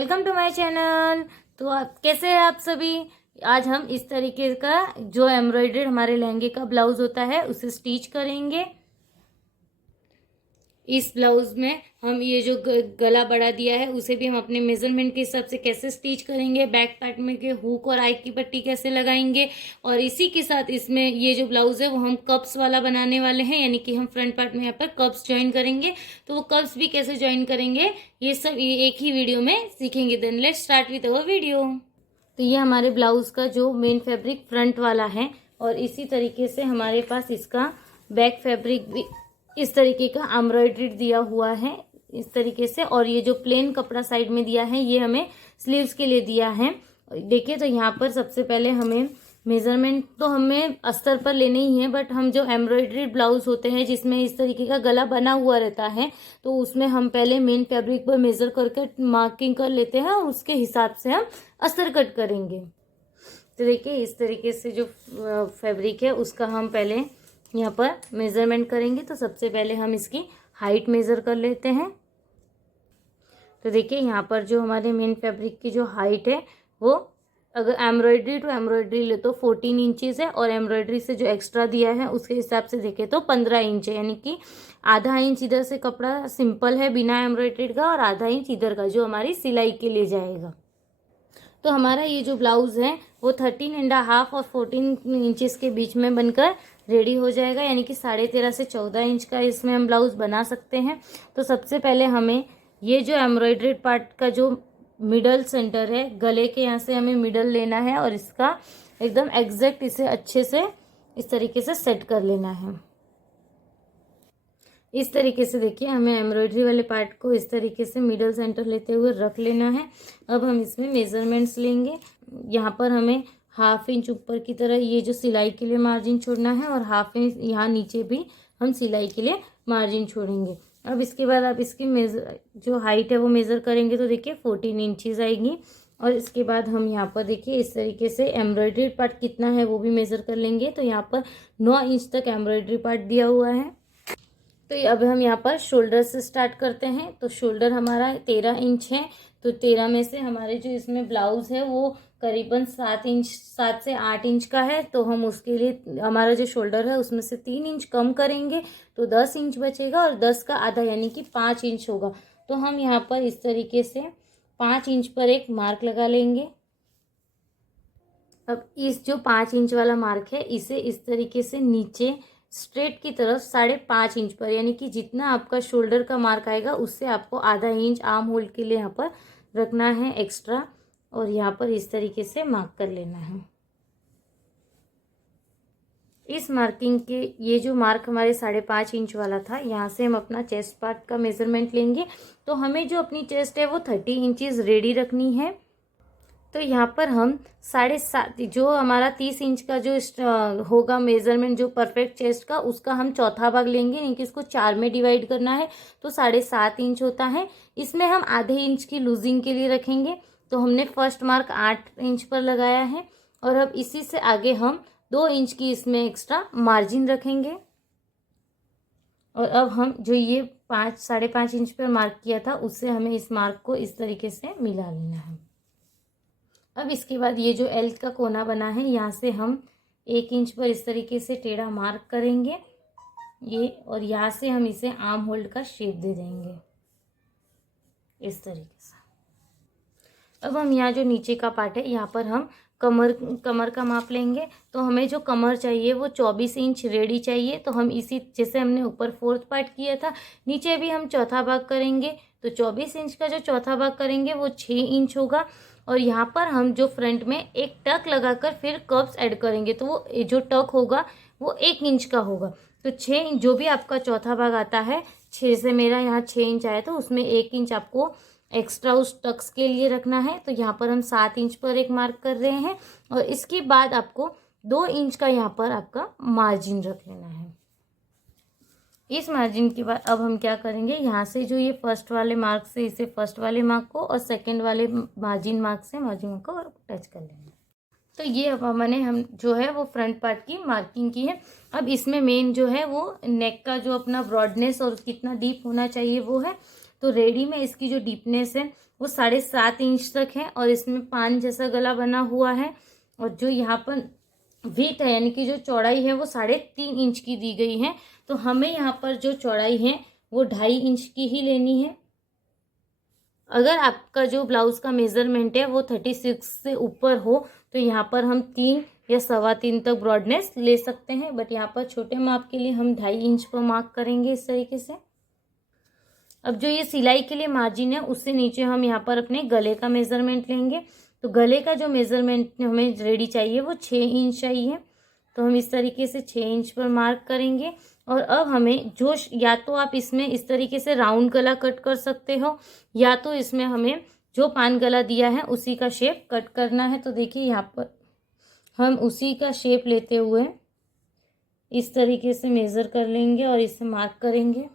Welcome to my channel. तो आप कैसे हैं आप सभी। आज हम इस तरीके का जो एम्ब्रॉयडर्ड हमारे लहंगे का ब्लाउज होता है उसे स्टिच करेंगे। इस ब्लाउज में हम ये जो गला बढ़ा दिया है उसे भी हम अपने मेजरमेंट के हिसाब से कैसे स्टिच करेंगे, बैक पार्ट में के हुक और आई की पट्टी कैसे लगाएंगे, और इसी के साथ इसमें ये जो ब्लाउज है वो हम कप्स वाला बनाने वाले हैं, यानी कि हम फ्रंट पार्ट में यहाँ पर कप्स ज्वाइन करेंगे। तो वो कप्स भी कैसे ज्वाइन करेंगे ये सब एक ही वीडियो में सीखेंगे। Then let's start with our video. तो ये हमारे ब्लाउज का जो मेन फैब्रिक फ्रंट वाला है, और इसी तरीके से हमारे पास इसका बैक फैब्रिक भी इस तरीके का एम्ब्रॉयडर्ड दिया हुआ है इस तरीके से। और ये जो प्लेन कपड़ा साइड में दिया है ये हमें स्लीव्स के लिए दिया है। देखिए, तो यहाँ पर सबसे पहले हमें मेजरमेंट तो हमें अस्तर पर लेने ही है, बट हम जो एम्ब्रॉयडर्ड ब्लाउज होते हैं जिसमें इस तरीके का गला बना हुआ रहता है तो उसमें हम पहले मेन फैब्रिक पर मेजर करके मार्किंग कर लेते हैं और उसके हिसाब से हम अस्तर कट करेंगे। तो देखिए, इस तरीके से जो फैब्रिक है उसका हम पहले यहाँ पर मेजरमेंट करेंगे। तो सबसे पहले हम इसकी हाइट मेजर कर लेते हैं। तो देखिए, यहाँ पर जो हमारे मेन फैब्रिक की जो हाइट है वो अगर एम्ब्रॉयडरी टू एम्ब्रॉयडरी ले तो 14 इंचेस है, और एम्ब्रॉयडरी से जो एक्स्ट्रा दिया है उसके हिसाब से देखें तो 15 इंच है, यानी कि आधा इंच इधर से कपड़ा सिंपल है बिना एम्ब्रॉयडरी का और आधा इंच इधर का जो हमारी सिलाई के लिए जाएगा। तो हमारा ये जो ब्लाउज है वो 13.5 और 14 इंचेस के बीच में बनकर रेडी हो जाएगा, यानी कि 13.5 से 14 इंच का इसमें हम ब्लाउज बना सकते हैं। तो सबसे पहले हमें ये जो एम्ब्रॉयडर्ड पार्ट का जो मिडल सेंटर है गले के यहाँ से हमें मिडल लेना है और इसका एकदम एग्जैक्ट इसे अच्छे से इस तरीके से सेट कर लेना है। इस तरीके से देखिए, हमें एम्ब्रॉयडरी वाले पार्ट को इस तरीके से मिडल सेंटर लेते हुए रख लेना है। अब हम इसमें मेजरमेंट्स लेंगे। यहाँ पर हमें हाफ इंच ऊपर की तरह ये जो सिलाई के लिए मार्जिन छोड़ना है, और हाफ इंच यहाँ नीचे भी हम सिलाई के लिए मार्जिन छोड़ेंगे। अब इसके बाद आप इसकी जो हाइट है वो मेज़र करेंगे तो देखिए 14 इंचज़ आएगी। और इसके बाद हम यहाँ पर देखिए इस तरीके से एम्ब्रॉयडरी पार्ट कितना है वो भी मेज़र कर लेंगे। तो यहाँ पर 9 इंच तक एम्ब्रॉयडरी पार्ट दिया हुआ है। तो अब हम यहाँ पर शोल्डर से स्टार्ट करते हैं। तो शोल्डर हमारा 13 इंच है। तो 13 में से हमारे जो इसमें ब्लाउज है वो करीबन 7 से 8 इंच का है। तो हम उसके लिए हमारा जो शोल्डर है उसमें से 3 इंच कम करेंगे तो 10 इंच बचेगा, और 10 का आधा यानी कि 5 इंच होगा। तो हम यहाँ पर इस तरीके से 5 इंच पर एक मार्क लगा लेंगे। अब इस जो 5 इंच वाला मार्क है इसे इस तरीके से नीचे स्ट्रेट की तरफ 5.5 इंच पर, यानी कि जितना आपका शोल्डर का मार्क आएगा उससे आपको आधा इंच आर्म होल के लिए यहाँ पर रखना है एक्स्ट्रा, और यहाँ पर इस तरीके से मार्क कर लेना है। इस मार्किंग के ये जो मार्क हमारे 5.5 इंच वाला था, यहाँ से हम अपना चेस्ट पार्ट का मेजरमेंट लेंगे। तो हमें जो अपनी चेस्ट है वो 30 इंचज़ रेडी रखनी है। तो यहाँ पर हम 7.5 जो हमारा 30 इंच का जो होगा मेजरमेंट जो परफेक्ट चेस्ट का, उसका हम चौथा भाग लेंगे, यानी कि इसको 4 में डिवाइड करना है। तो 7.5 इंच होता है। इसमें हम आधे इंच की लूजिंग के लिए रखेंगे। तो हमने फर्स्ट मार्क 8 इंच पर लगाया है, और अब इसी से आगे हम 2 इंच की इसमें एक्स्ट्रा मार्जिन रखेंगे। और अब हम जो ये 5.5 इंच पर मार्क किया था उससे हमें इस मार्क को इस तरीके से मिला लेना है। अब इसके बाद ये जो एल का कोना बना है यहाँ से हम 1 इंच पर इस तरीके से टेढ़ा मार्क करेंगे ये, और यहाँ से हम इसे आर्म होल्ड का शेप दे देंगे इस तरीके से। अब हम यहाँ जो नीचे का पार्ट है यहाँ पर हम कमर का माप लेंगे। तो हमें जो कमर चाहिए वो 24 इंच रेडी चाहिए। तो हम इसी जैसे हमने ऊपर 4th पार्ट किया था, नीचे भी हम चौथा भाग करेंगे। तो 24 इंच का जो चौथा भाग करेंगे वो 6 इंच होगा, और यहाँ पर हम जो फ्रंट में एक टक लगाकर फिर कर्व्स ऐड करेंगे तो वो जो टक होगा वो 1 इंच का होगा। तो 6 इंच जो भी आपका चौथा भाग आता है, 6 से मेरा यहाँ 6 इंच आया तो उसमें 1 इंच आपको एक्स्ट्रा उस टक्स के लिए रखना है। तो यहाँ पर हम 7 इंच पर एक मार्क कर रहे हैं, और इसके बाद आपको 2 इंच का यहाँ पर आपका मार्जिन रख लेना है। इस मार्जिन के बाद अब हम क्या करेंगे, यहाँ से जो ये फर्स्ट वाले मार्क से इसे फर्स्ट वाले मार्क को, और सेकंड वाले मार्जिन मार्क से मार्जिन को टच कर लेंगे। तो ये अब हम जो है वो फ्रंट पार्ट की मार्किंग की है। अब इसमें मेन जो है वो नेक का जो अपना ब्रॉडनेस और कितना डीप होना चाहिए वो है। तो रेडी में इसकी जो डीपनेस है वो 7.5 इंच तक है और इसमें पान जैसा गला बना हुआ है। और जो यहाँ पर विड्थ है यानी कि जो चौड़ाई है वो 3.5 इंच की दी गई है। तो हमें यहाँ पर जो चौड़ाई है वो 2.5 इंच की ही लेनी है। अगर आपका जो ब्लाउज का मेजरमेंट है वो 36 से ऊपर हो तो यहाँ पर हम 3 या 3.25 तक ब्रॉडनेस ले सकते हैं, बट यहाँ पर छोटे माप के लिए हम 2.5 इंच पर मार्क करेंगे इस तरीके से। अब जो ये सिलाई के लिए मार्जिन है उससे नीचे हम यहाँ पर अपने गले का मेजरमेंट लेंगे। तो गले का जो मेजरमेंट हमें रेडी चाहिए वो 6 इंच चाहिए। तो हम इस तरीके से 6 इंच पर मार्क करेंगे। और अब हमें जो या तो आप इसमें इस तरीके से राउंड गला कट कर सकते हो या तो इसमें हमें जो पान गला दिया है उसी का शेप कट करना है। तो देखिए यहाँ पर हम उसी का शेप लेते हुए इस तरीके से मेज़र कर लेंगे और इसे मार्क करेंगे।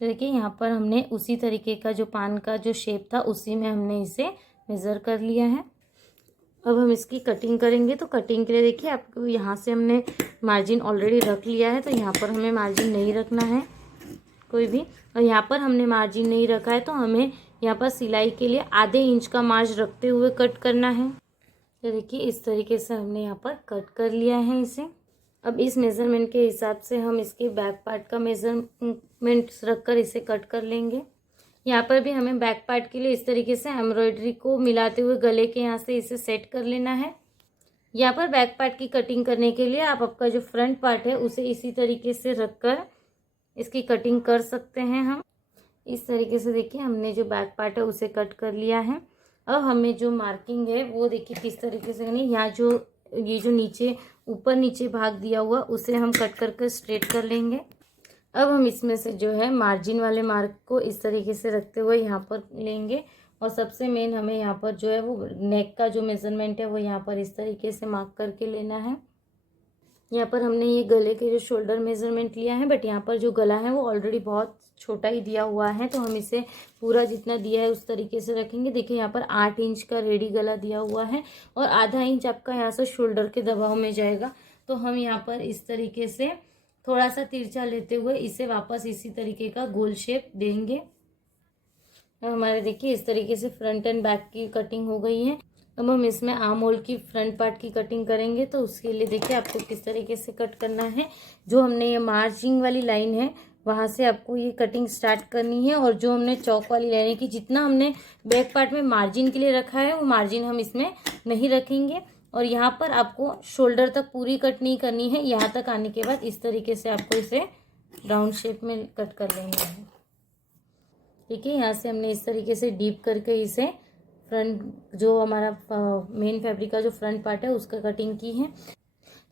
तो देखिए यहाँ पर हमने उसी तरीके का जो पान का जो शेप था उसी में हमने इसे मेज़र कर लिया है। अब हम इसकी कटिंग करेंगे। तो कटिंग के लिए देखिए आपको यहाँ से हमने मार्जिन ऑलरेडी रख लिया है, तो यहाँ पर हमें मार्जिन नहीं रखना है कोई भी। और यहाँ पर हमने मार्जिन नहीं रखा है तो हमें यहाँ पर सिलाई के लिए आधे इंच का मार्जिन रखते हुए कट करना है। तो देखिए इस तरीके से हमने यहाँ पर कट कर लिया है इसे। अब इस मेज़रमेंट के हिसाब से हम इसके बैक पार्ट का मेज़रमेंट रखकर इसे कट कर लेंगे। यहाँ पर भी हमें बैक पार्ट के लिए इस तरीके से एम्ब्रॉयडरी को मिलाते हुए गले के यहाँ से इसे सेट कर लेना है। यहाँ पर बैक पार्ट की कटिंग करने के लिए आप आपका जो फ्रंट पार्ट है उसे इसी तरीके से रखकर इसकी कटिंग कर सकते हैं। हम इस तरीके से देखिए हमने जो बैक पार्ट है उसे कट कर लिया है। अब हमें जो मार्किंग है वो देखिए किस तरीके से करनी है। यहाँ जो ये जो नीचे ऊपर नीचे भाग दिया हुआ उसे हम कट करके स्ट्रेट कर लेंगे। अब हम इसमें से जो है मार्जिन वाले मार्क को इस तरीके से रखते हुए यहाँ पर लेंगे। और सबसे मेन हमें यहाँ पर जो है वो नेक का जो मेज़रमेंट है वो यहाँ पर इस तरीके से मार्क करके लेना है। यहाँ पर हमने ये गले के जो शोल्डर मेज़रमेंट लिया है, बट यहाँ पर जो गला है वो ऑलरेडी बहुत छोटा ही दिया हुआ है, तो हम इसे पूरा जितना दिया है उस तरीके से रखेंगे। देखिए यहाँ पर 8 इंच का रेडी गला दिया हुआ है और आधा इंच आपका यहाँ से शोल्डर के दबाव में जाएगा। तो हम यहाँ पर इस तरीके से थोड़ा सा तिरछा लेते हुए इसे वापस इसी तरीके का गोल शेप देंगे। हमारे देखिए इस तरीके से फ्रंट एंड बैक की कटिंग हो गई है। अब हम इसमें आर्म होल की फ्रंट पार्ट की कटिंग करेंगे। तो उसके लिए देखिए आपको किस तरीके से कट करना है। जो हमने ये मार्जिंग वाली लाइन है वहाँ से आपको ये कटिंग स्टार्ट करनी है। और जो हमने चौक वाली लाइन है कि जितना हमने बैक पार्ट में मार्जिन के लिए रखा है वो मार्जिन हम इसमें नहीं रखेंगे। और यहाँ पर आपको शोल्डर तक पूरी कट नहीं करनी है। यहाँ तक आने के बाद इस तरीके से आपको इसे राउंड शेप में कट कर लेंगे। ठीक है, यहाँ से हमने इस तरीके से डीप करके इसे फ्रंट जो हमारा मेन फैब्रिक का जो फ्रंट पार्ट है उसका कटिंग की है।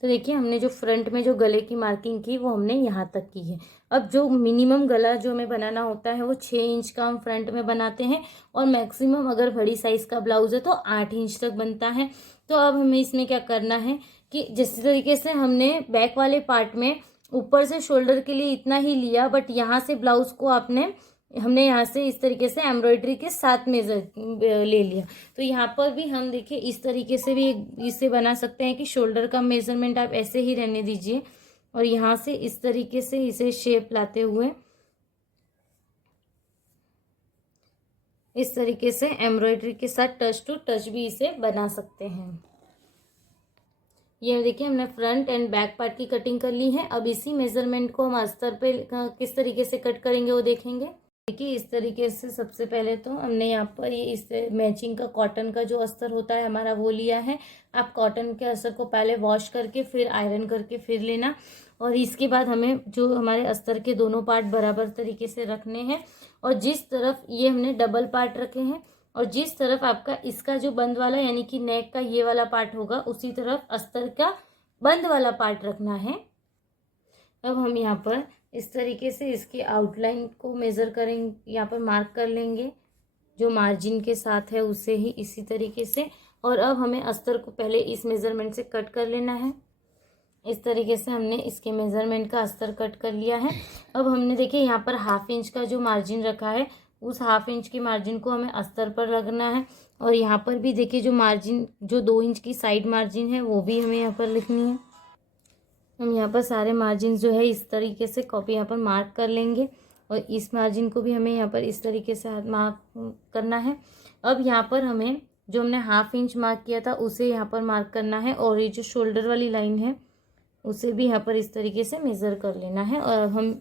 तो देखिए हमने जो फ्रंट में जो गले की मार्किंग की वो हमने यहाँ तक की है। अब जो मिनिमम गला जो हमें बनाना होता है वो 6 इंच का हम फ्रंट में बनाते हैं और मैक्सिमम अगर बड़ी साइज़ का ब्लाउज है तो 8 इंच तक बनता है। तो अब हमें इसमें क्या करना है कि जिस तरीके से हमने बैक वाले पार्ट में ऊपर से शोल्डर के लिए इतना ही लिया, बट यहाँ से ब्लाउज को हमने यहाँ से इस तरीके से एम्ब्रॉयडरी के साथ मेजर ले लिया। तो यहाँ पर भी हम देखिए इस तरीके से भी इसे बना सकते हैं कि शोल्डर का मेजरमेंट आप ऐसे ही रहने दीजिए और यहाँ से इस तरीके से इसे शेप लाते हुए इस तरीके से एम्ब्रॉयडरी के साथ टच टू टच भी इसे बना सकते हैं। ये देखिए हमने फ्रंट एंड बैक पार्ट की कटिंग कर ली है। अब इसी मेजरमेंट को हम अस्तर पे किस तरीके से कट करेंगे वो देखेंगे। देखिए इस तरीके से सबसे पहले तो हमने यहाँ पर ये इस मैचिंग का कॉटन का जो अस्तर होता है हमारा वो लिया है। आप कॉटन के अस्तर को पहले वॉश करके फिर आयरन करके फिर लेना। और इसके बाद हमें जो हमारे अस्तर के दोनों पार्ट बराबर तरीके से रखने हैं और जिस तरफ ये हमने डबल पार्ट रखे हैं और जिस तरफ आपका इसका जो बंद वाला यानी कि नेक का ये वाला पार्ट होगा उसी तरफ अस्तर का बंद वाला पार्ट रखना है। अब हम यहाँ पर इस तरीके से इसकी आउटलाइन को मेज़र करेंगे, यहाँ पर मार्क कर लेंगे जो मार्जिन के साथ है उसे ही इसी तरीके से। और अब हमें अस्तर को पहले इस मेज़रमेंट से कट कर लेना है। इस तरीके से हमने इसके मेज़रमेंट का अस्तर कट कर लिया है। अब हमने देखिए यहाँ पर 1/2 इंच का जो मार्जिन रखा है उस 1/2 इंच की मार्जिन को हमें अस्तर पर लगना है। और यहाँ पर भी देखिए जो मार्जिन जो 2 इंच की साइड मार्जिन है वो भी हमें यहाँ पर लिखनी है। हम यहाँ पर सारे मार्जिन जो है इस तरीके से कॉपी यहाँ पर मार्क कर लेंगे और इस मार्जिन को भी हमें यहाँ पर इस तरीके से मार्क करना है। अब यहाँ पर हमें जो हमने 1/2 इंच मार्क किया था उसे यहाँ पर मार्क करना है और ये जो शोल्डर वाली लाइन है उसे भी यहाँ पर इस तरीके से मेज़र कर लेना है। और हम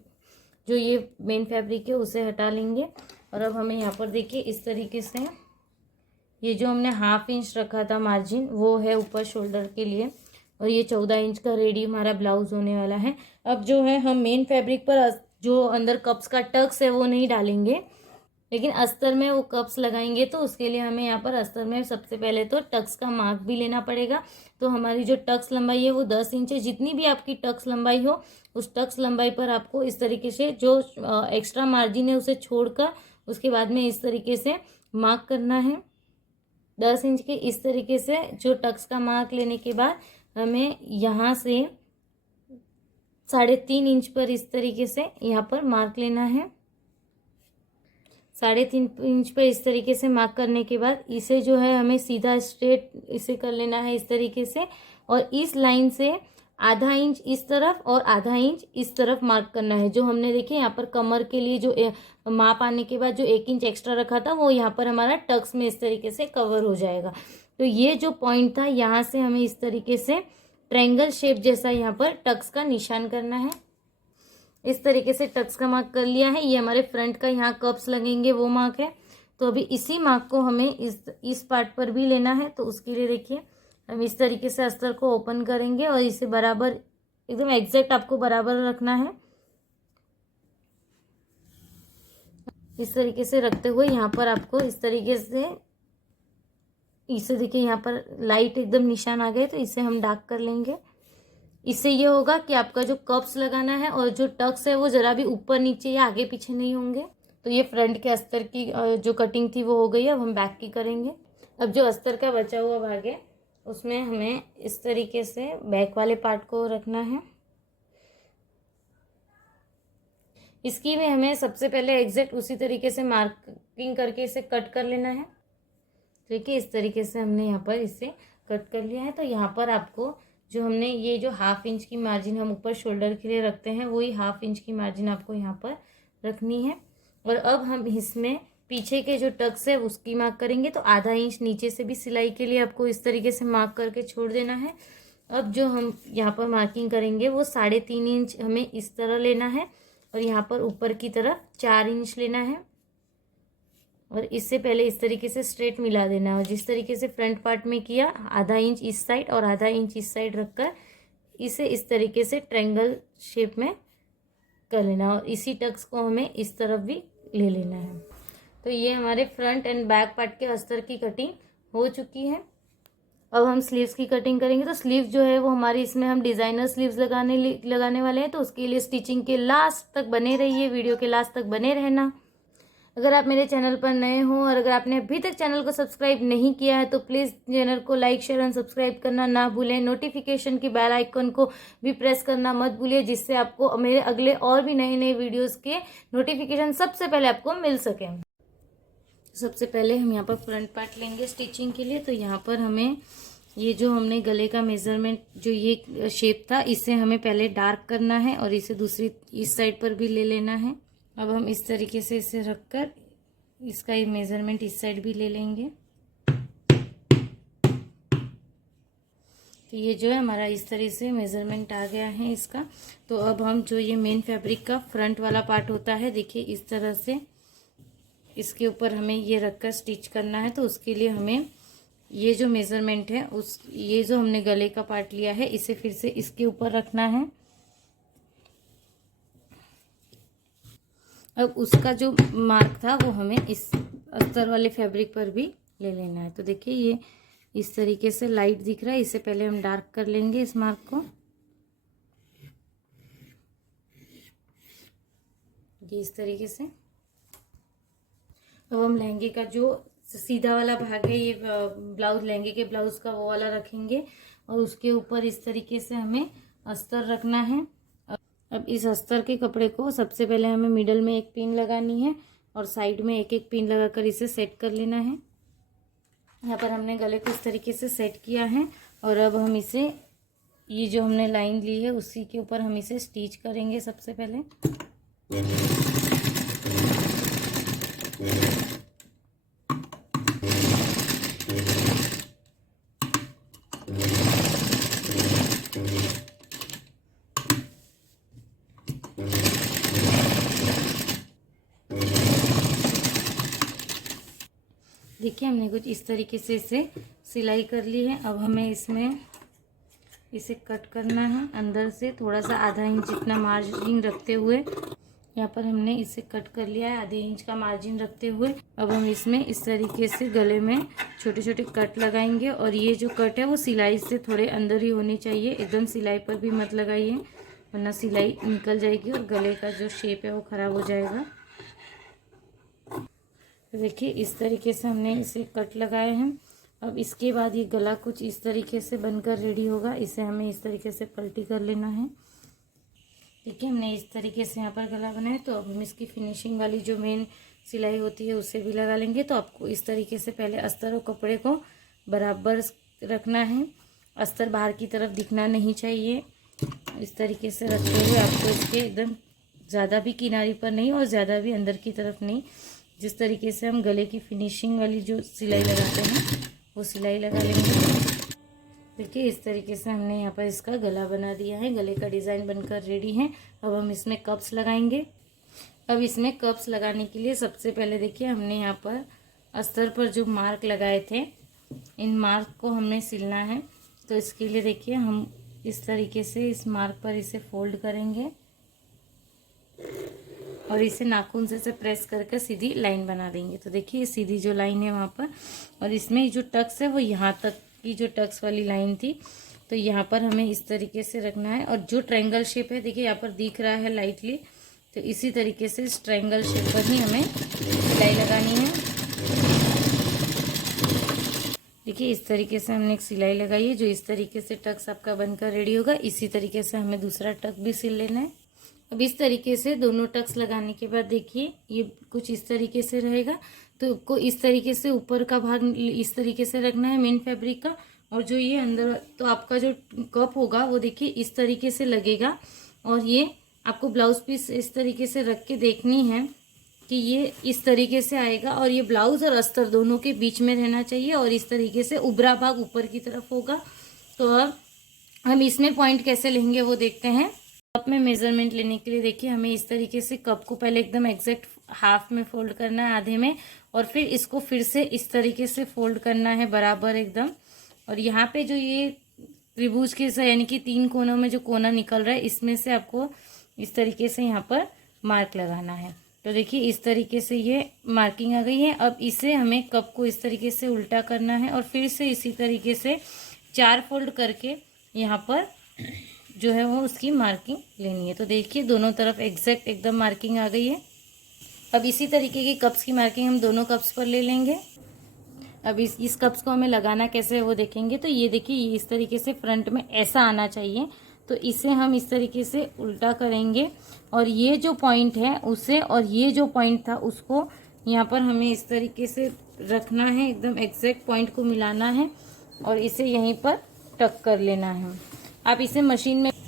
जो ये मेन फैब्रिक है उसे हटा लेंगे और अब हमें यहाँ पर देखिए इस तरीके से ये जो हमने 1/2 इंच रखा था मार्जिन वो है ऊपर शोल्डर के लिए और ये 14 इंच का रेडी हमारा ब्लाउज होने वाला है। अब जो है हम मेन फैब्रिक पर जो अंदर कप्स का टक्स है वो नहीं डालेंगे, लेकिन अस्तर में वो कप्स लगाएंगे तो उसके लिए हमें यहाँ पर अस्तर में सबसे पहले तो टक्स का मार्क भी लेना पड़ेगा। तो हमारी जो टक्स लंबाई है वो 10 इंच है। जितनी भी आपकी टक्स लंबाई हो उस टक्स लंबाई पर आपको इस तरीके से जो एक्स्ट्रा मार्जिन है उसे छोड़कर उसके बाद में इस तरीके से मार्क करना है 10 इंच के। इस तरीके से जो टक्स का मार्क लेने के बाद हमें यहाँ से 3.5 इंच पर इस तरीके से यहाँ पर मार्क लेना है। 3.5 इंच पर इस तरीके से मार्क करने के बाद इसे जो है हमें सीधा स्ट्रेट इसे कर लेना है इस तरीके से और इस लाइन से 1/2 इंच इस तरफ और 1/2 इंच इस तरफ मार्क करना है। जो हमने देखिए यहाँ पर कमर के लिए जो माप आने के बाद जो 1 इंच एक्स्ट्रा रखा था वो यहाँ पर हमारा टक्स में इस तरीके से कवर हो जाएगा। तो ये जो पॉइंट था यहाँ से हमें इस तरीके से ट्रायंगल शेप जैसा यहाँ पर टक्स का निशान करना है। इस तरीके से टक्स का मार्क कर लिया है। ये हमारे फ्रंट का यहाँ कप्स लगेंगे वो मार्क है। तो अभी इसी मार्क को हमें इस पार्ट पर भी लेना है। तो उसके लिए देखिए हम इस तरीके से अस्तर को ओपन करेंगे और इसे बराबर एकदम एग्जैक्ट आपको बराबर रखना है। इस तरीके से रखते हुए यहाँ पर आपको इस तरीके से इसे देखिए यहाँ पर लाइट एकदम निशान आ गए तो इसे हम डार्क कर लेंगे। इससे ये होगा कि आपका जो कप्स लगाना है और जो टक्स है वो ज़रा भी ऊपर नीचे या आगे पीछे नहीं होंगे। तो ये फ्रंट के अस्तर की जो कटिंग थी वो हो गई। अब हम बैक की करेंगे। अब जो अस्तर का बचा हुआ भाग है उसमें हमें इस तरीके से बैक वाले पार्ट को रखना है। इसकी भी हमें सबसे पहले एग्जैक्ट उसी तरीके से मार्किंग करके इसे कट कर लेना है। देखिए इस तरीके से हमने यहाँ पर इसे कट कर लिया है। तो यहाँ पर आपको जो हमने ये जो 1/2 इंच की मार्जिन हम ऊपर शोल्डर के लिए रखते हैं वही 1/2 इंच की मार्जिन आपको यहाँ पर रखनी है। और अब हम इसमें पीछे के जो टक्स है उसकी मार्क करेंगे। तो 1/2 इंच नीचे से भी सिलाई के लिए आपको इस तरीके से मार्क करके छोड़ देना है। अब जो हम यहाँ पर मार्किंग करेंगे वो 3.5 इंच हमें इस तरह लेना है और यहाँ पर ऊपर की तरफ 4 इंच लेना है और इससे पहले इस तरीके से स्ट्रेट मिला देना है। और जिस तरीके से फ्रंट पार्ट में किया 1/2 इंच इस साइड और 1/2 इंच इस साइड रखकर इसे इस तरीके से ट्रायंगल शेप में कर लेना और इसी टक्स को हमें इस तरफ भी ले लेना है। तो ये हमारे फ्रंट एंड बैक पार्ट के अस्तर की कटिंग हो चुकी है। अब हम स्लीव्स की कटिंग करेंगे। तो स्लीव जो है वो हमारी इसमें हम डिज़ाइनर स्लीव्स लगाने वाले हैं। तो उसके लिए स्टिचिंग के लास्ट तक बने रहिए, वीडियो के लास्ट तक बने रहना। अगर आप मेरे चैनल पर नए हो और अगर आपने अभी तक चैनल को सब्सक्राइब नहीं किया है तो प्लीज़ चैनल को लाइक शेयर एंड सब्सक्राइब करना ना भूलें। नोटिफिकेशन की बेल आइकन को भी प्रेस करना मत भूलिए जिससे आपको मेरे अगले और भी नए नए वीडियोस के नोटिफिकेशन सबसे पहले आपको मिल सके। सबसे पहले हम यहाँ पर फ्रंट पार्ट लेंगे स्टिचिंग के लिए। तो यहाँ पर हमें ये जो हमने गले का मेजरमेंट जो ये शेप था इसे हमें पहले डार्क करना है और इसे दूसरी इस साइड पर भी ले लेना है। अब हम इस तरीके से इसे रखकर इसका ये मेजरमेंट इस साइड भी ले लेंगे। तो ये जो है हमारा इस तरह से मेजरमेंट आ गया है इसका। तो अब हम जो ये मेन फैब्रिक का फ्रंट वाला पार्ट होता है देखिए इस तरह से इसके ऊपर हमें ये रखकर स्टिच करना है। तो उसके लिए हमें ये जो मेजरमेंट है ये जो हमने गले का पार्ट लिया है इसे फिर से इसके ऊपर रखना है। अब उसका जो मार्क था वो हमें इस अस्तर वाले फैब्रिक पर भी ले लेना है। तो देखिए ये इस तरीके से लाइट दिख रहा है, इससे पहले हम डार्क कर लेंगे इस मार्क को। ये इस तरीके से अब हम लहंगे का जो सीधा वाला भाग है ये ब्लाउज लहंगे के ब्लाउज का वो वाला रखेंगे और उसके ऊपर इस तरीके से हमें अस्तर रखना है। अब इस अस्तर के कपड़े को सबसे पहले हमें मिडल में एक पिन लगानी है और साइड में एक एक पिन लगाकर इसे सेट कर लेना है। यहाँ पर हमने गले को इस तरीके से सेट किया है और अब हम इसे ये जो हमने लाइन ली है उसी के ऊपर हम इसे स्टिच करेंगे सबसे पहले। देखिए हमने कुछ इस तरीके से इसे सिलाई कर ली है। अब हमें इसमें इसे कट करना है अंदर से थोड़ा सा आधा इंच जितना मार्जिन रखते हुए। यहाँ पर हमने इसे कट कर लिया है आधे इंच का मार्जिन रखते हुए। अब हम इसमें इस तरीके से गले में छोटे छोटे कट लगाएंगे और ये जो कट है वो सिलाई से थोड़े अंदर ही होनी चाहिए, एकदम सिलाई पर भी मत लगाइए वरना सिलाई निकल जाएगी और गले का जो शेप है वो ख़राब हो जाएगा। तो देखिए इस तरीके से हमने इसे कट लगाए हैं। अब इसके बाद ये गला कुछ इस तरीके से बनकर रेडी होगा। इसे हमें इस तरीके से पलटी कर लेना है। देखिए हमने इस तरीके से यहाँ पर गला बनाया। तो अब हम इसकी फिनिशिंग वाली जो मेन सिलाई होती है उसे भी लगा लेंगे। तो आपको इस तरीके से पहले अस्तर और कपड़े को बराबर रखना है, अस्तर बाहर की तरफ दिखना नहीं चाहिए। इस तरीके से रखते हुए आपको इसके एकदम ज़्यादा भी किनारी पर नहीं और ज़्यादा भी अंदर की तरफ नहीं, जिस तरीके से हम गले की फिनिशिंग वाली जो सिलाई लगाते हैं वो सिलाई लगा लेंगे। देखिए इस तरीके से हमने यहाँ पर इसका गला बना दिया है। गले का डिज़ाइन बनकर रेडी है। अब हम इसमें कप्स लगाएंगे। अब इसमें कप्स लगाने के लिए सबसे पहले देखिए हमने यहाँ पर अस्तर पर जो मार्क लगाए थे इन मार्क को हमने सिलना है। तो इसके लिए देखिए हम इस तरीके से इस मार्क पर इसे फोल्ड करेंगे और इसे नाखून से प्रेस करके सीधी लाइन बना देंगे। तो देखिए सीधी जो लाइन है वहाँ पर, और इसमें जो टक्स है वो यहाँ तक की जो टक्स वाली लाइन थी तो यहाँ पर हमें इस तरीके से रखना है। और जो ट्रायंगल शेप है देखिए यहाँ पर दिख रहा है लाइटली, तो इसी तरीके से इस ट्रायंगल शेप पर ही हमें सिलाई लगानी है। देखिए इस तरीके से हमने एक सिलाई लगाई है। जो इस तरीके से टक्स आपका बनकर रेडी होगा इसी तरीके से हमें दूसरा टक भी सिल लेना है। अब इस तरीके से दोनों टक्स लगाने के बाद देखिए ये कुछ इस तरीके से रहेगा। तो को इस तरीके से ऊपर का भाग इस तरीके से रखना है मेन फैब्रिक का, और जो ये अंदर तो आपका जो कप होगा वो देखिए इस तरीके से लगेगा। और ये आपको ब्लाउज पीस इस तरीके से रख के देखनी है कि ये इस तरीके से आएगा और ये ब्लाउज और अस्तर दोनों के बीच में रहना चाहिए और इस तरीके से उभरा भाग ऊपर की तरफ होगा। तो अब हम इसमें पॉइंट कैसे लेंगे वो देखते हैं। कप में मेजरमेंट लेने के लिए देखिए हमें इस तरीके से कप को पहले एकदम एग्जैक्ट हाफ में फोल्ड करना है, आधे में, और फिर इसको फिर से इस तरीके से फोल्ड करना है बराबर एकदम। और यहाँ पे जो ये त्रिभुज के यानी कि 3 कोनों में जो कोना निकल रहा है इसमें से आपको इस तरीके से यहाँ पर मार्क लगाना है। तो देखिए इस तरीके से ये मार्किंग आ गई है। अब इसे हमें कप को इस तरीके से उल्टा करना है और फिर से इसी तरीके से 4 फोल्ड करके यहाँ पर जो है वो उसकी मार्किंग लेनी है। तो देखिए दोनों तरफ एग्जैक्ट एकदम मार्किंग आ गई है। अब इसी तरीके की कप्स की मार्किंग हम दोनों कप्स पर ले लेंगे। अब इस कप्स को हमें लगाना कैसे है वो देखेंगे। तो ये देखिए ये इस तरीके से फ्रंट में ऐसा आना चाहिए। तो इसे हम इस तरीके से उल्टा करेंगे और ये जो पॉइंट है उसे और ये जो पॉइंट था उसको यहाँ पर हमें इस तरीके से रखना है, एकदम एग्जैक्ट पॉइंट को मिलाना है और इसे यहीं पर टक कर लेना है। आप इसे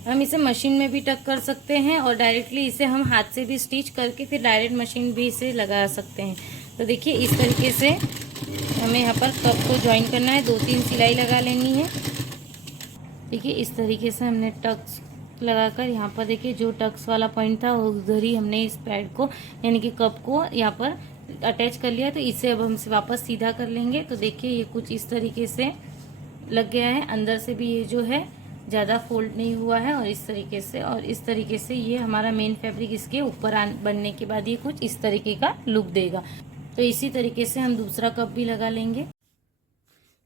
हम इसे मशीन में भी टक कर सकते हैं और डायरेक्टली इसे हम हाथ से भी स्टिच करके फिर डायरेक्ट मशीन भी इसे लगा सकते हैं। तो देखिए इस तरीके से हमें यहाँ पर कप को ज्वाइन करना है, 2-3 सिलाई लगा लेनी है। देखिए इस तरीके से हमने टक्स लगाकर यहाँ पर देखिए जो टक्स वाला पॉइंट था उधर ही हमने इस पैड को यानी कि कप को यहाँ पर अटैच कर लिया। तो इसे अब हम वापस सीधा कर लेंगे। तो देखिए ये कुछ इस तरीके से लग गया है, अंदर से भी ये जो है ज़्यादा फोल्ड नहीं हुआ है और इस तरीके से ये हमारा मेन फैब्रिक इसके ऊपर बनने के बाद ये कुछ इस तरीके का लुक देगा। तो इसी तरीके से हम दूसरा कप भी लगा लेंगे।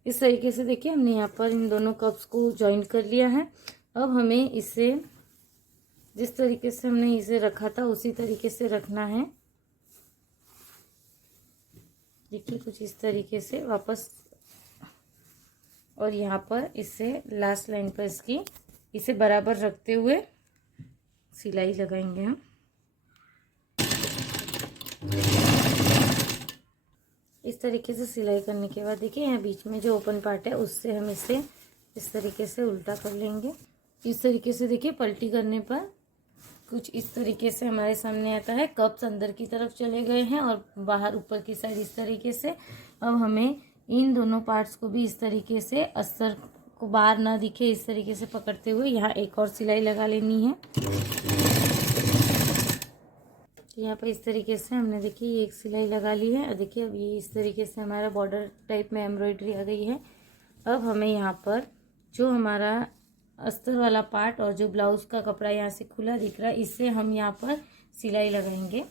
इस तरीके से देखिए हमने यहाँ पर इन दोनों कप्स को ज्वाइन कर लिया है। अब हमें इसे जिस तरीके से हमने इसे रखा था उसी तरीके से रखना है। देखिए कुछ इस तरीके से वापस, और यहाँ पर इससे लास्ट लाइन पर इसे बराबर रखते हुए सिलाई लगाएंगे हम। इस तरीके से सिलाई करने के बाद देखिए यहाँ बीच में जो ओपन पार्ट है उससे हम इसे इस तरीके से उल्टा कर लेंगे इस तरीके से देखिए पलटी करने पर कुछ इस तरीके से हमारे सामने आता है। कप्स अंदर की तरफ चले गए हैं और बाहर ऊपर की साइड इस तरीके से। अब हमें इन दोनों पार्ट्स को भी इस तरीके से अस्तर को बाहर ना दिखे इस तरीके से पकड़ते हुए यहाँ एक और सिलाई लगा लेनी है। यहाँ पर इस तरीके से हमने देखिए ये एक सिलाई लगा ली है और देखिए अब ये इस तरीके से हमारा बॉर्डर टाइप में एम्ब्रॉयडरी आ गई है। अब हमें यहाँ पर जो हमारा अस्तर वाला पार्ट और जो ब्लाउज़ का कपड़ा यहाँ से खुला दिख रहा है इससे हम यहाँ पर सिलाई लगाएंगे।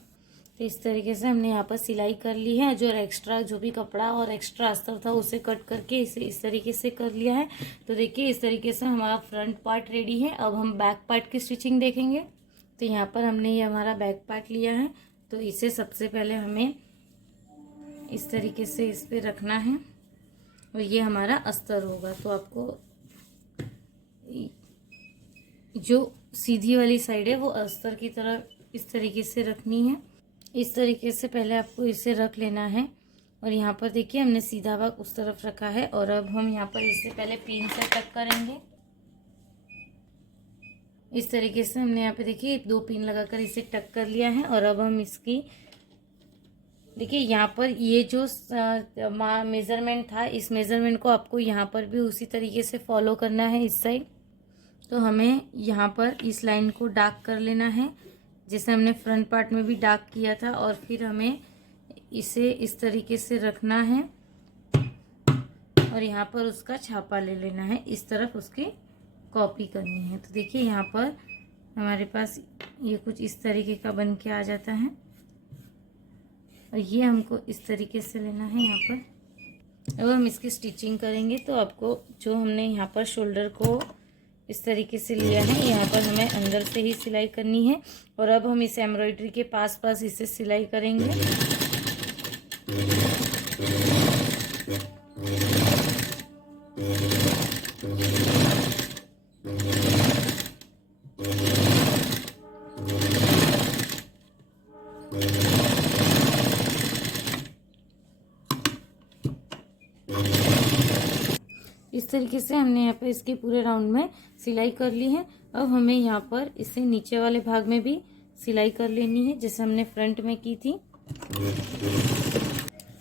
तो इस तरीके से हमने यहाँ पर सिलाई कर ली है। जो एक्स्ट्रा जो भी कपड़ा और एक्स्ट्रा अस्तर था उसे कट करके इसे इस तरीके से कर लिया है। तो देखिए इस तरीके से हमारा फ्रंट पार्ट रेडी है। अब हम बैक पार्ट की स्टिचिंग देखेंगे। तो यहाँ पर हमने ये हमारा बैक पार्ट लिया है, तो इसे सबसे पहले हमें इस तरीके से इस पे रखना है और ये हमारा अस्तर होगा। तो आपको जो सीधी वाली साइड है वो अस्तर की तरह इस तरीके से रखनी है। इस तरीके से पहले आपको इसे रख लेना है और यहाँ पर देखिए हमने सीधा भाग उस तरफ रखा है और अब हम यहाँ पर इससे पहले पिन से टक करेंगे। इस तरीके से हमने यहाँ पे देखिए 2 पिन लगाकर इसे टक कर लिया है और अब हम इसकी देखिए यहाँ पर ये जो मेज़रमेंट था इस मेज़रमेंट को आपको यहाँ पर भी उसी तरीके से फॉलो करना है इस साइड। तो हमें यहाँ पर इस लाइन को डार्क कर लेना है जैसे हमने फ्रंट पार्ट में भी डार्क किया था और फिर हमें इसे इस तरीके से रखना है और यहाँ पर उसका छापा ले लेना है, इस तरफ उसकी कॉपी करनी है। तो देखिए यहाँ पर हमारे पास ये कुछ इस तरीके का बन के आ जाता है और ये हमको इस तरीके से लेना है यहाँ पर। अब हम इसकी स्टिचिंग करेंगे तो आपको जो हमने यहाँ पर शोल्डर को इस तरीके से लिया है यहाँ पर हमें अंदर से ही सिलाई करनी है और अब हम इस एम्ब्रॉयडरी के पास पास इसे सिलाई करेंगे। इस तरीके से हमने यहाँ पर इसके पूरे राउंड में सिलाई कर ली है। अब हमें यहाँ पर इसे नीचे वाले भाग में भी सिलाई कर लेनी है जैसे हमने फ्रंट में की थी।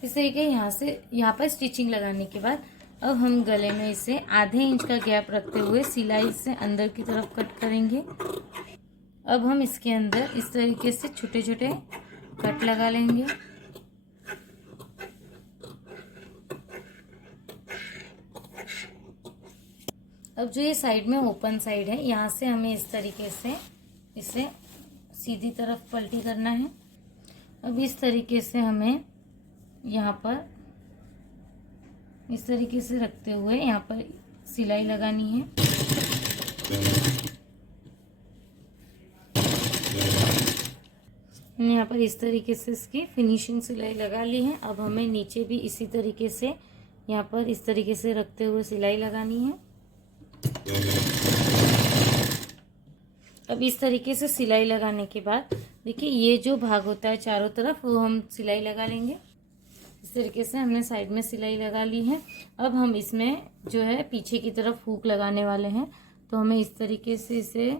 इस तरीके यहाँ पर स्टिचिंग लगाने के बाद अब हम गले में इसे आधे इंच का गैप रखते हुए सिलाई से अंदर की तरफ कट करेंगे। अब हम इसके अंदर इस तरीके से छोटे छोटे कट लगा लेंगे। अब जो ये साइड में ओपन साइड है यहाँ से हमें इस तरीके से इसे सीधी तरफ पलटी करना है। अब इस तरीके से हमें यहाँ पर इस तरीके से रखते हुए यहाँ पर सिलाई लगानी है। हमने यहाँ पर इस तरीके से इसकी फिनिशिंग सिलाई लगा ली है। अब हमें नीचे भी इसी तरीके से यहाँ पर इस तरीके से रखते हुए सिलाई लगानी है। अब इस तरीके से सिलाई लगाने के बाद देखिए ये जो भाग होता है चारों तरफ वो हम सिलाई लगा लेंगे। इस तरीके से हमने साइड में सिलाई लगा ली है। अब हम इसमें जो है पीछे की तरफ हुक लगाने वाले हैं तो हमें इस तरीके से इसे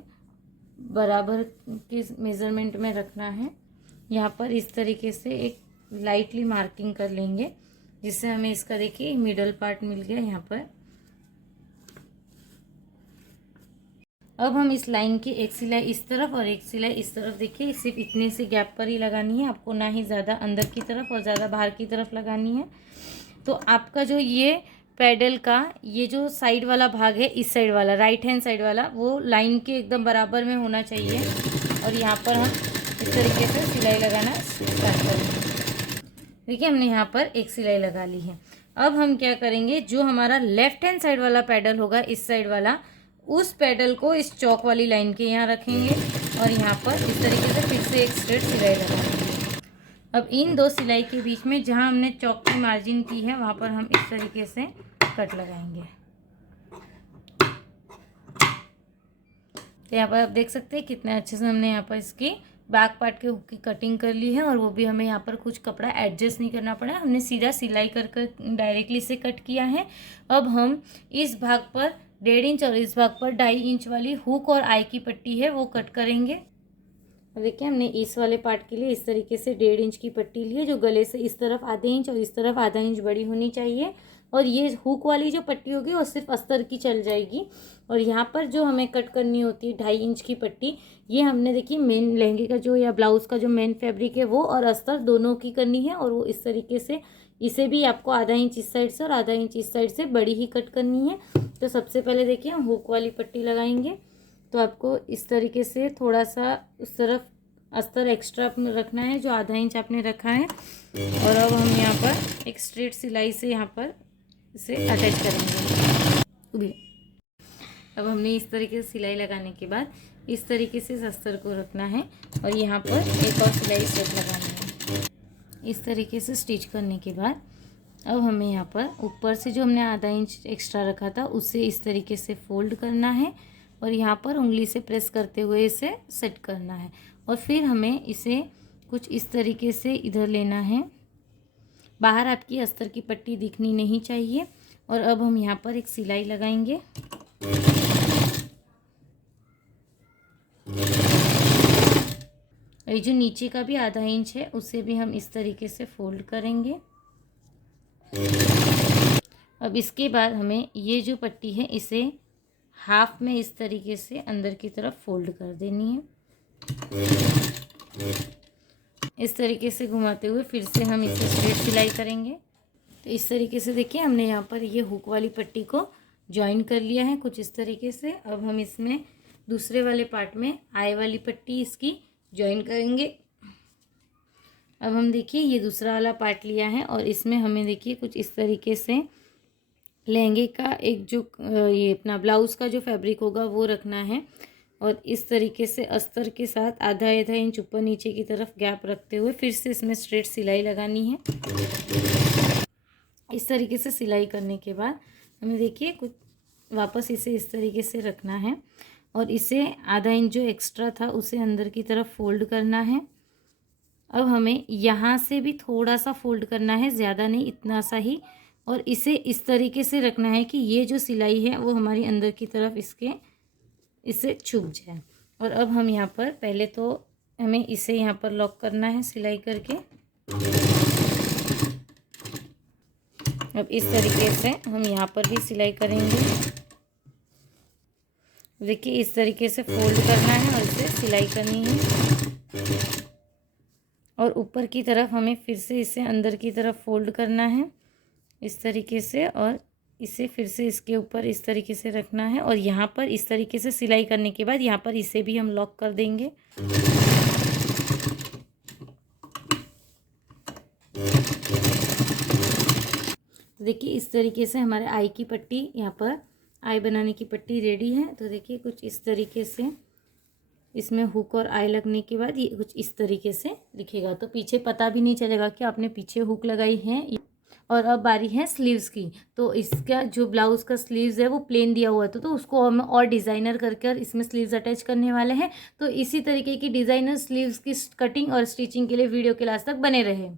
बराबर के मेज़रमेंट में रखना है। यहाँ पर इस तरीके से एक लाइटली मार्किंग कर लेंगे जिससे हमें इसका देखिए मिडल पार्ट मिल गया यहाँ पर। अब हम इस लाइन की एक सिलाई इस तरफ और एक सिलाई इस तरफ देखिए सिर्फ इतने से गैप पर ही लगानी है, आपको ना ही ज़्यादा अंदर की तरफ और ज़्यादा बाहर की तरफ लगानी है। तो आपका जो ये पैडल का ये जो साइड वाला भाग है इस साइड वाला राइट हैंड साइड वाला वो लाइन के एकदम बराबर में होना चाहिए और यहाँ पर हम इस तरीके से सिलाई लगाना स्टार्ट करेंगे। देखिए हमने यहाँ पर एक सिलाई लगा ली है। अब हम क्या करेंगे, जो हमारा लेफ्ट हैंड साइड वाला पैडल होगा इस साइड वाला उस पैडल को इस चौक वाली लाइन के यहाँ रखेंगे और यहाँ पर इस तरीके से फिर से एक स्ट्रेट सिलाई लगाएंगे। अब इन दो सिलाई के बीच में जहाँ हमने चौक की मार्जिन की है वहाँ पर हम इस तरीके से कट लगाएंगे। तो यहाँ पर आप देख सकते हैं कितने अच्छे से हमने यहाँ पर इसकी बैक पार्ट के हुक की कटिंग कर ली है और वो भी हमें यहाँ पर कुछ कपड़ा एडजस्ट नहीं करना पड़ा, हमने सीधा सिलाई कर डायरेक्टली से कट किया है। अब हम इस भाग पर 1.5 इंच और इस भाग पर 2.5 इंच वाली हुक और आई की पट्टी है वो कट करेंगे। देखिए हमने इस वाले पार्ट के लिए इस तरीके से 1.5 इंच की पट्टी ली है, जो गले से इस तरफ ½ इंच और इस तरफ ½ इंच बड़ी होनी चाहिए। और ये हुक वाली जो पट्टी होगी वो सिर्फ अस्तर की चल जाएगी। और यहाँ पर जो हमें कट करनी होती है 2.5 इंच की पट्टी, ये हमने देखिए मेन लहंगे का जो या ब्लाउज का जो मेन फैब्रिक है वो और अस्तर दोनों की करनी है। और वो इस तरीके से इसे भी आपको ½ इंच इस साइड से और ½ इंच इस साइड से बड़ी ही कट करनी है। तो सबसे पहले देखिए हम हुक वाली पट्टी लगाएंगे, तो आपको इस तरीके से थोड़ा सा उस तरफ अस्तर एक्स्ट्रा रखना है जो ½ इंच आपने रखा है। और अब हम यहाँ पर एक स्ट्रेट सिलाई से यहाँ पर इसे अटैच करेंगे। अब हमने इस तरीके से सिलाई लगाने के बाद इस तरीके से इस अस्तर को रखना है और यहाँ पर एक और सिलाई स्टेप लगानी है। इस तरीके से स्टिच करने के बाद अब हमें यहाँ पर ऊपर से जो हमने ½ इंच एक्स्ट्रा रखा था उसे इस तरीके से फोल्ड करना है और यहाँ पर उंगली से प्रेस करते हुए इसे सेट करना है। और फिर हमें इसे कुछ इस तरीके से इधर लेना है, बाहर आपकी अस्तर की पट्टी दिखनी नहीं चाहिए। और अब हम यहाँ पर एक सिलाई लगाएंगे। ये जो नीचे का भी ½ इंच है उसे भी हम इस तरीके से फोल्ड करेंगे। अब इसके बाद हमें ये जो पट्टी है इसे हाफ में इस तरीके से अंदर की तरफ फोल्ड कर देनी है। इस तरीके से घुमाते हुए फिर से हम इसे स्ट्रेट सिलाई करेंगे। तो इस तरीके से देखिए हमने यहाँ पर ये हुक वाली पट्टी को जॉइन कर लिया है कुछ इस तरीके से। अब हम इसमें दूसरे वाले पार्ट में आई वाली पट्टी इसकी जॉइन करेंगे। अब हम देखिए ये दूसरा वाला पार्ट लिया है और इसमें हमें देखिए कुछ इस तरीके से लहंगे का एक जो ये अपना ब्लाउज़ का जो फैब्रिक होगा वो रखना है। और इस तरीके से अस्तर के साथ ½ इंच ऊपर नीचे की तरफ गैप रखते हुए फिर से इसमें स्ट्रेट सिलाई लगानी है। इस तरीके से सिलाई करने के बाद हमें देखिए कुछ वापस इसे इस तरीके से रखना है और इसे ½ इंच जो एक्स्ट्रा था उसे अंदर की तरफ फोल्ड करना है। अब हमें यहाँ से भी थोड़ा सा फोल्ड करना है, ज़्यादा नहीं, इतना सा ही। और इसे इस तरीके से रखना है कि ये जो सिलाई है वो हमारी अंदर की तरफ इसे छुप जाए। और अब हम यहाँ पर पहले तो हमें इसे यहाँ पर लॉक करना है सिलाई करके। अब इस तरीके से हम यहाँ पर भी सिलाई करेंगे। देखिए इस तरीके से फोल्ड करना है और इसे सिलाई करनी है। और ऊपर की तरफ हमें फिर से इसे अंदर की तरफ फोल्ड करना है इस तरीके से और इसे फिर से इसके ऊपर इस तरीके से रखना है। और यहाँ पर इस तरीके से सिलाई करने के बाद यहाँ पर इसे भी हम लॉक कर देंगे। देखिए इस तरीके से हमारे आई की पट्टी, यहाँ पर आई बनाने की पट्टी रेडी है। तो देखिए कुछ इस तरीके से इसमें हुक और आई लगने के बाद ये कुछ इस तरीके से दिखेगा, तो पीछे पता भी नहीं चलेगा कि आपने पीछे हुक लगाई है। और अब बारी है स्लीव्स की। तो इसका जो ब्लाउज़ का स्लीव्स है वो प्लेन दिया हुआ था, तो उसको हम और डिज़ाइनर करके और इसमें स्लीव्स अटैच करने वाले हैं। तो इसी तरीके की डिज़ाइनर स्लीव्स की कटिंग और स्टिचिंग के लिए वीडियो के लास्ट तक बने रहे।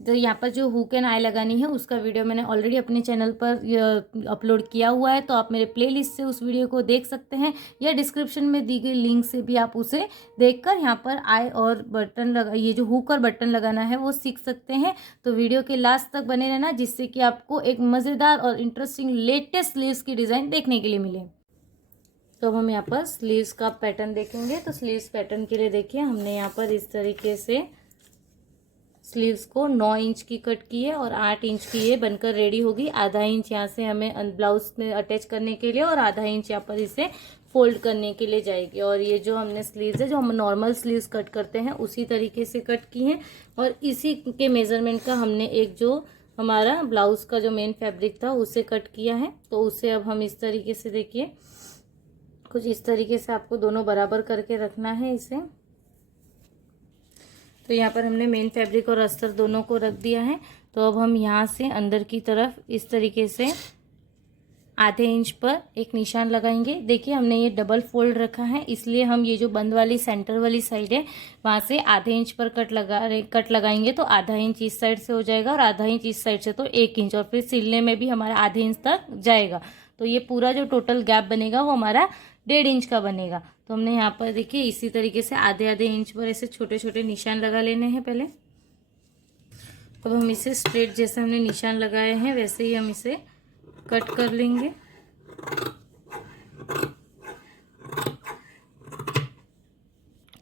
तो यहाँ पर जो हुक एंड आई लगानी है उसका वीडियो मैंने ऑलरेडी अपने चैनल पर अपलोड किया हुआ है, तो आप मेरे प्लेलिस्ट से उस वीडियो को देख सकते हैं या डिस्क्रिप्शन में दी गई लिंक से भी आप उसे देखकर यहाँ पर आई और बटन ये जो हुक और बटन लगाना है वो सीख सकते हैं। तो वीडियो के लास्ट तक बने रहना, जिससे कि आपको एक मज़ेदार और इंटरेस्टिंग लेटेस्ट स्लीव्स की डिज़ाइन देखने के लिए मिले। तो अब हम यहाँ पर स्लीव्स का पैटर्न देखेंगे। तो स्लीव्स पैटर्न के लिए देखिए हमने यहाँ पर इस तरीके से स्लीव्स को 9 इंच की कट की है और 8 इंच की ये बनकर रेडी होगी। ½ इंच यहाँ से हमें ब्लाउज में अटैच करने के लिए और ½ इंच यहाँ पर इसे फोल्ड करने के लिए जाएगी। और ये जो हमने स्लीव्स है जो हम नॉर्मल स्लीव्स कट करते हैं उसी तरीके से कट की हैं। और इसी के मेज़रमेंट का हमने एक जो हमारा ब्लाउज का जो मेन फैब्रिक था उसे कट किया है। तो उसे अब हम इस तरीके से देखिए कुछ इस तरीके से आपको दोनों बराबर करके रखना है इसे। तो यहाँ पर हमने मेन फैब्रिक और अस्तर दोनों को रख दिया है। तो अब हम यहाँ से अंदर की तरफ इस तरीके से आधे इंच पर एक निशान लगाएंगे। देखिए हमने ये डबल फोल्ड रखा है, इसलिए हम ये जो बंद वाली सेंटर वाली साइड है वहाँ से आधे इंच पर कट लगाएंगे तो आधा इंच इस साइड से हो जाएगा और आधा इंच इस साइड से, तो 1 इंच, और फिर सिलने में भी हमारा आधे इंच तक जाएगा। तो ये पूरा जो टोटल गैप बनेगा वो हमारा 1.5 इंच का बनेगा। तो हमने यहाँ पर देखिए इसी तरीके से आधे आधे इंच पर ऐसे छोटे छोटे निशान लगा लेने हैं पहले। अब हम इसे स्ट्रेट जैसे हमने निशान लगाए हैं वैसे ही हम इसे कट कर लेंगे।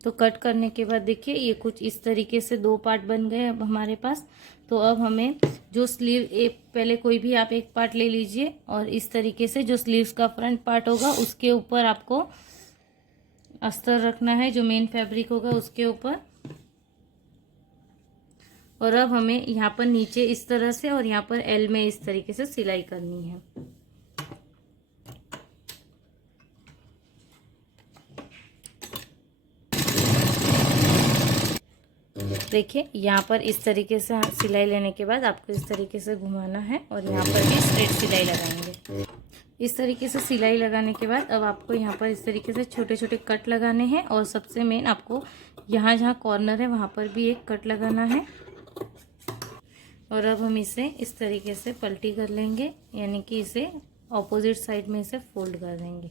तो कट करने के बाद देखिए ये कुछ इस तरीके से 2 पार्ट बन गए अब हमारे पास। तो अब हमें जो स्लीव पहले कोई भी आप एक पार्ट ले लीजिए और इस तरीके से जो स्लीव्स का फ्रंट पार्ट होगा उसके ऊपर आपको अस्तर रखना है, जो मेन फैब्रिक होगा उसके ऊपर। और अब हमें यहाँ पर नीचे इस तरह से और यहाँ पर एल में इस तरीके से सिलाई करनी है। देखिए यहाँ पर इस तरीके से सिलाई लेने के बाद आपको इस तरीके से घुमाना है और यहाँ पर भी स्ट्रेट सिलाई लगाएंगे। इस तरीके से सिलाई लगाने के बाद अब आपको यहाँ पर इस तरीके से छोटे छोटे कट लगाने हैं और सबसे मेन आपको यहाँ जहाँ कॉर्नर है वहाँ पर भी एक कट लगाना है। और अब हम इसे इस तरीके से पलटी कर लेंगे, यानी कि इसे ऑपोजिट साइड में इसे फोल्ड कर देंगे।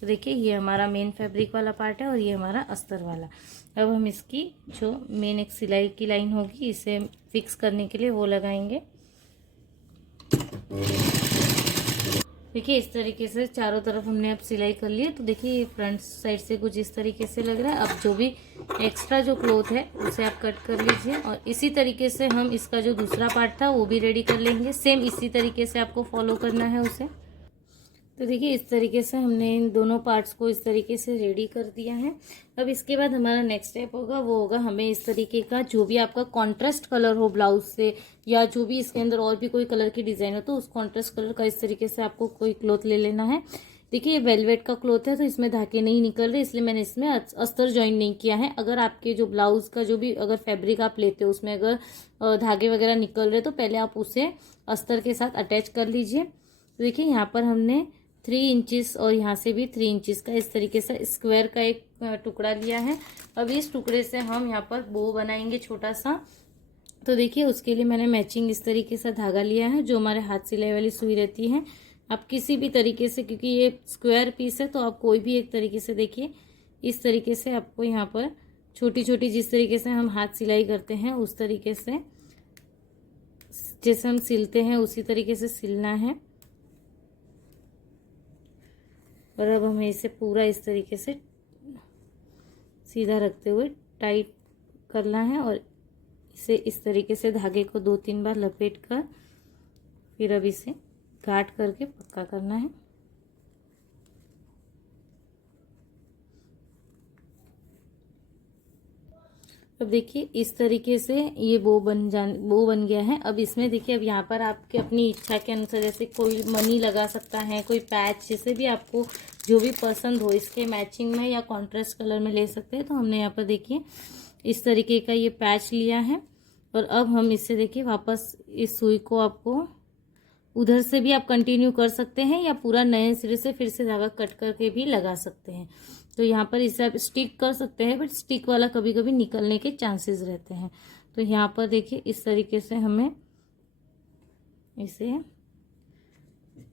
तो देखिए ये हमारा मेन फैब्रिक वाला पार्ट है और ये हमारा अस्तर वाला। अब हम इसकी जो मेन एक सिलाई की लाइन होगी इसे फिक्स करने के लिए वो लगाएंगे। देखिए इस तरीके से चारों तरफ हमने अब सिलाई कर ली है। तो देखिए ये फ्रंट साइड से कुछ इस तरीके से लग रहा है। अब जो भी एक्स्ट्रा जो क्लॉथ है उसे आप कट कर लीजिए और इसी तरीके से हम इसका जो दूसरा पार्ट था वो भी रेडी कर लेंगे। सेम इसी तरीके से आपको फॉलो करना है उसे। तो देखिए इस तरीके से हमने इन दोनों पार्ट्स को इस तरीके से रेडी कर दिया है। अब इसके बाद हमारा नेक्स्ट स्टेप होगा वो होगा हमें इस तरीके का जो भी आपका कॉन्ट्रास्ट कलर हो ब्लाउज से या जो भी इसके अंदर और भी कोई कलर की डिजाइन हो तो उस कॉन्ट्रास्ट कलर का इस तरीके से आपको कोई क्लॉथ ले लेना है। देखिए ये वेलवेट का क्लॉथ है तो इसमें धागे नहीं निकल रहे, इसलिए मैंने इसमें अस्तर ज्वाइन नहीं किया है। अगर आपके जो ब्लाउज का जो भी अगर फैब्रिक आप लेते हो उसमें अगर धागे वगैरह निकल रहे तो पहले आप उसे अस्तर के साथ अटैच कर लीजिए। तो देखिए यहाँ पर हमने 3 इंचेस और यहाँ से भी 3 इंचेस का इस तरीके से स्क्वायर का एक टुकड़ा लिया है। अब इस टुकड़े से हम यहाँ पर बो बनाएंगे छोटा सा। तो देखिए उसके लिए मैंने मैचिंग इस तरीके से धागा लिया है, जो हमारे हाथ सिलाई वाली सुई रहती है। आप किसी भी तरीके से, क्योंकि ये स्क्वायर पीस है तो आप कोई भी एक तरीके से देखिए इस तरीके से आपको यहाँ पर छोटी छोटी जिस तरीके से हम हाथ सिलाई करते हैं उस तरीके से जैसे हम सिलते हैं उसी तरीके से सिलना है। और अब हमें इसे पूरा इस तरीके से सीधा रखते हुए टाइट करना है और इसे इस तरीके से धागे को 2-3 बार लपेट कर फिर अब इसे गांठ करके पक्का करना है। अब देखिए इस तरीके से ये बो बन गया है। अब इसमें देखिए अब यहाँ पर आपके अपनी इच्छा के अनुसार जैसे कोई मनी लगा सकता है, कोई पैच, जैसे भी आपको जो भी पसंद हो इसके मैचिंग में या कॉन्ट्रास्ट कलर में ले सकते हैं। तो हमने यहाँ पर देखिए इस तरीके का ये पैच लिया है और अब हम इससे देखिए वापस इस सुई को आपको उधर से भी आप कंटिन्यू कर सकते हैं या पूरा नए सिरे से फिर से धागा कट करके भी लगा सकते हैं। तो यहाँ पर इसे आप स्टिक कर सकते हैं, बट स्टिक वाला कभी कभी निकलने के चांसेस रहते हैं। तो यहाँ पर देखिए इस तरीके से हमें इसे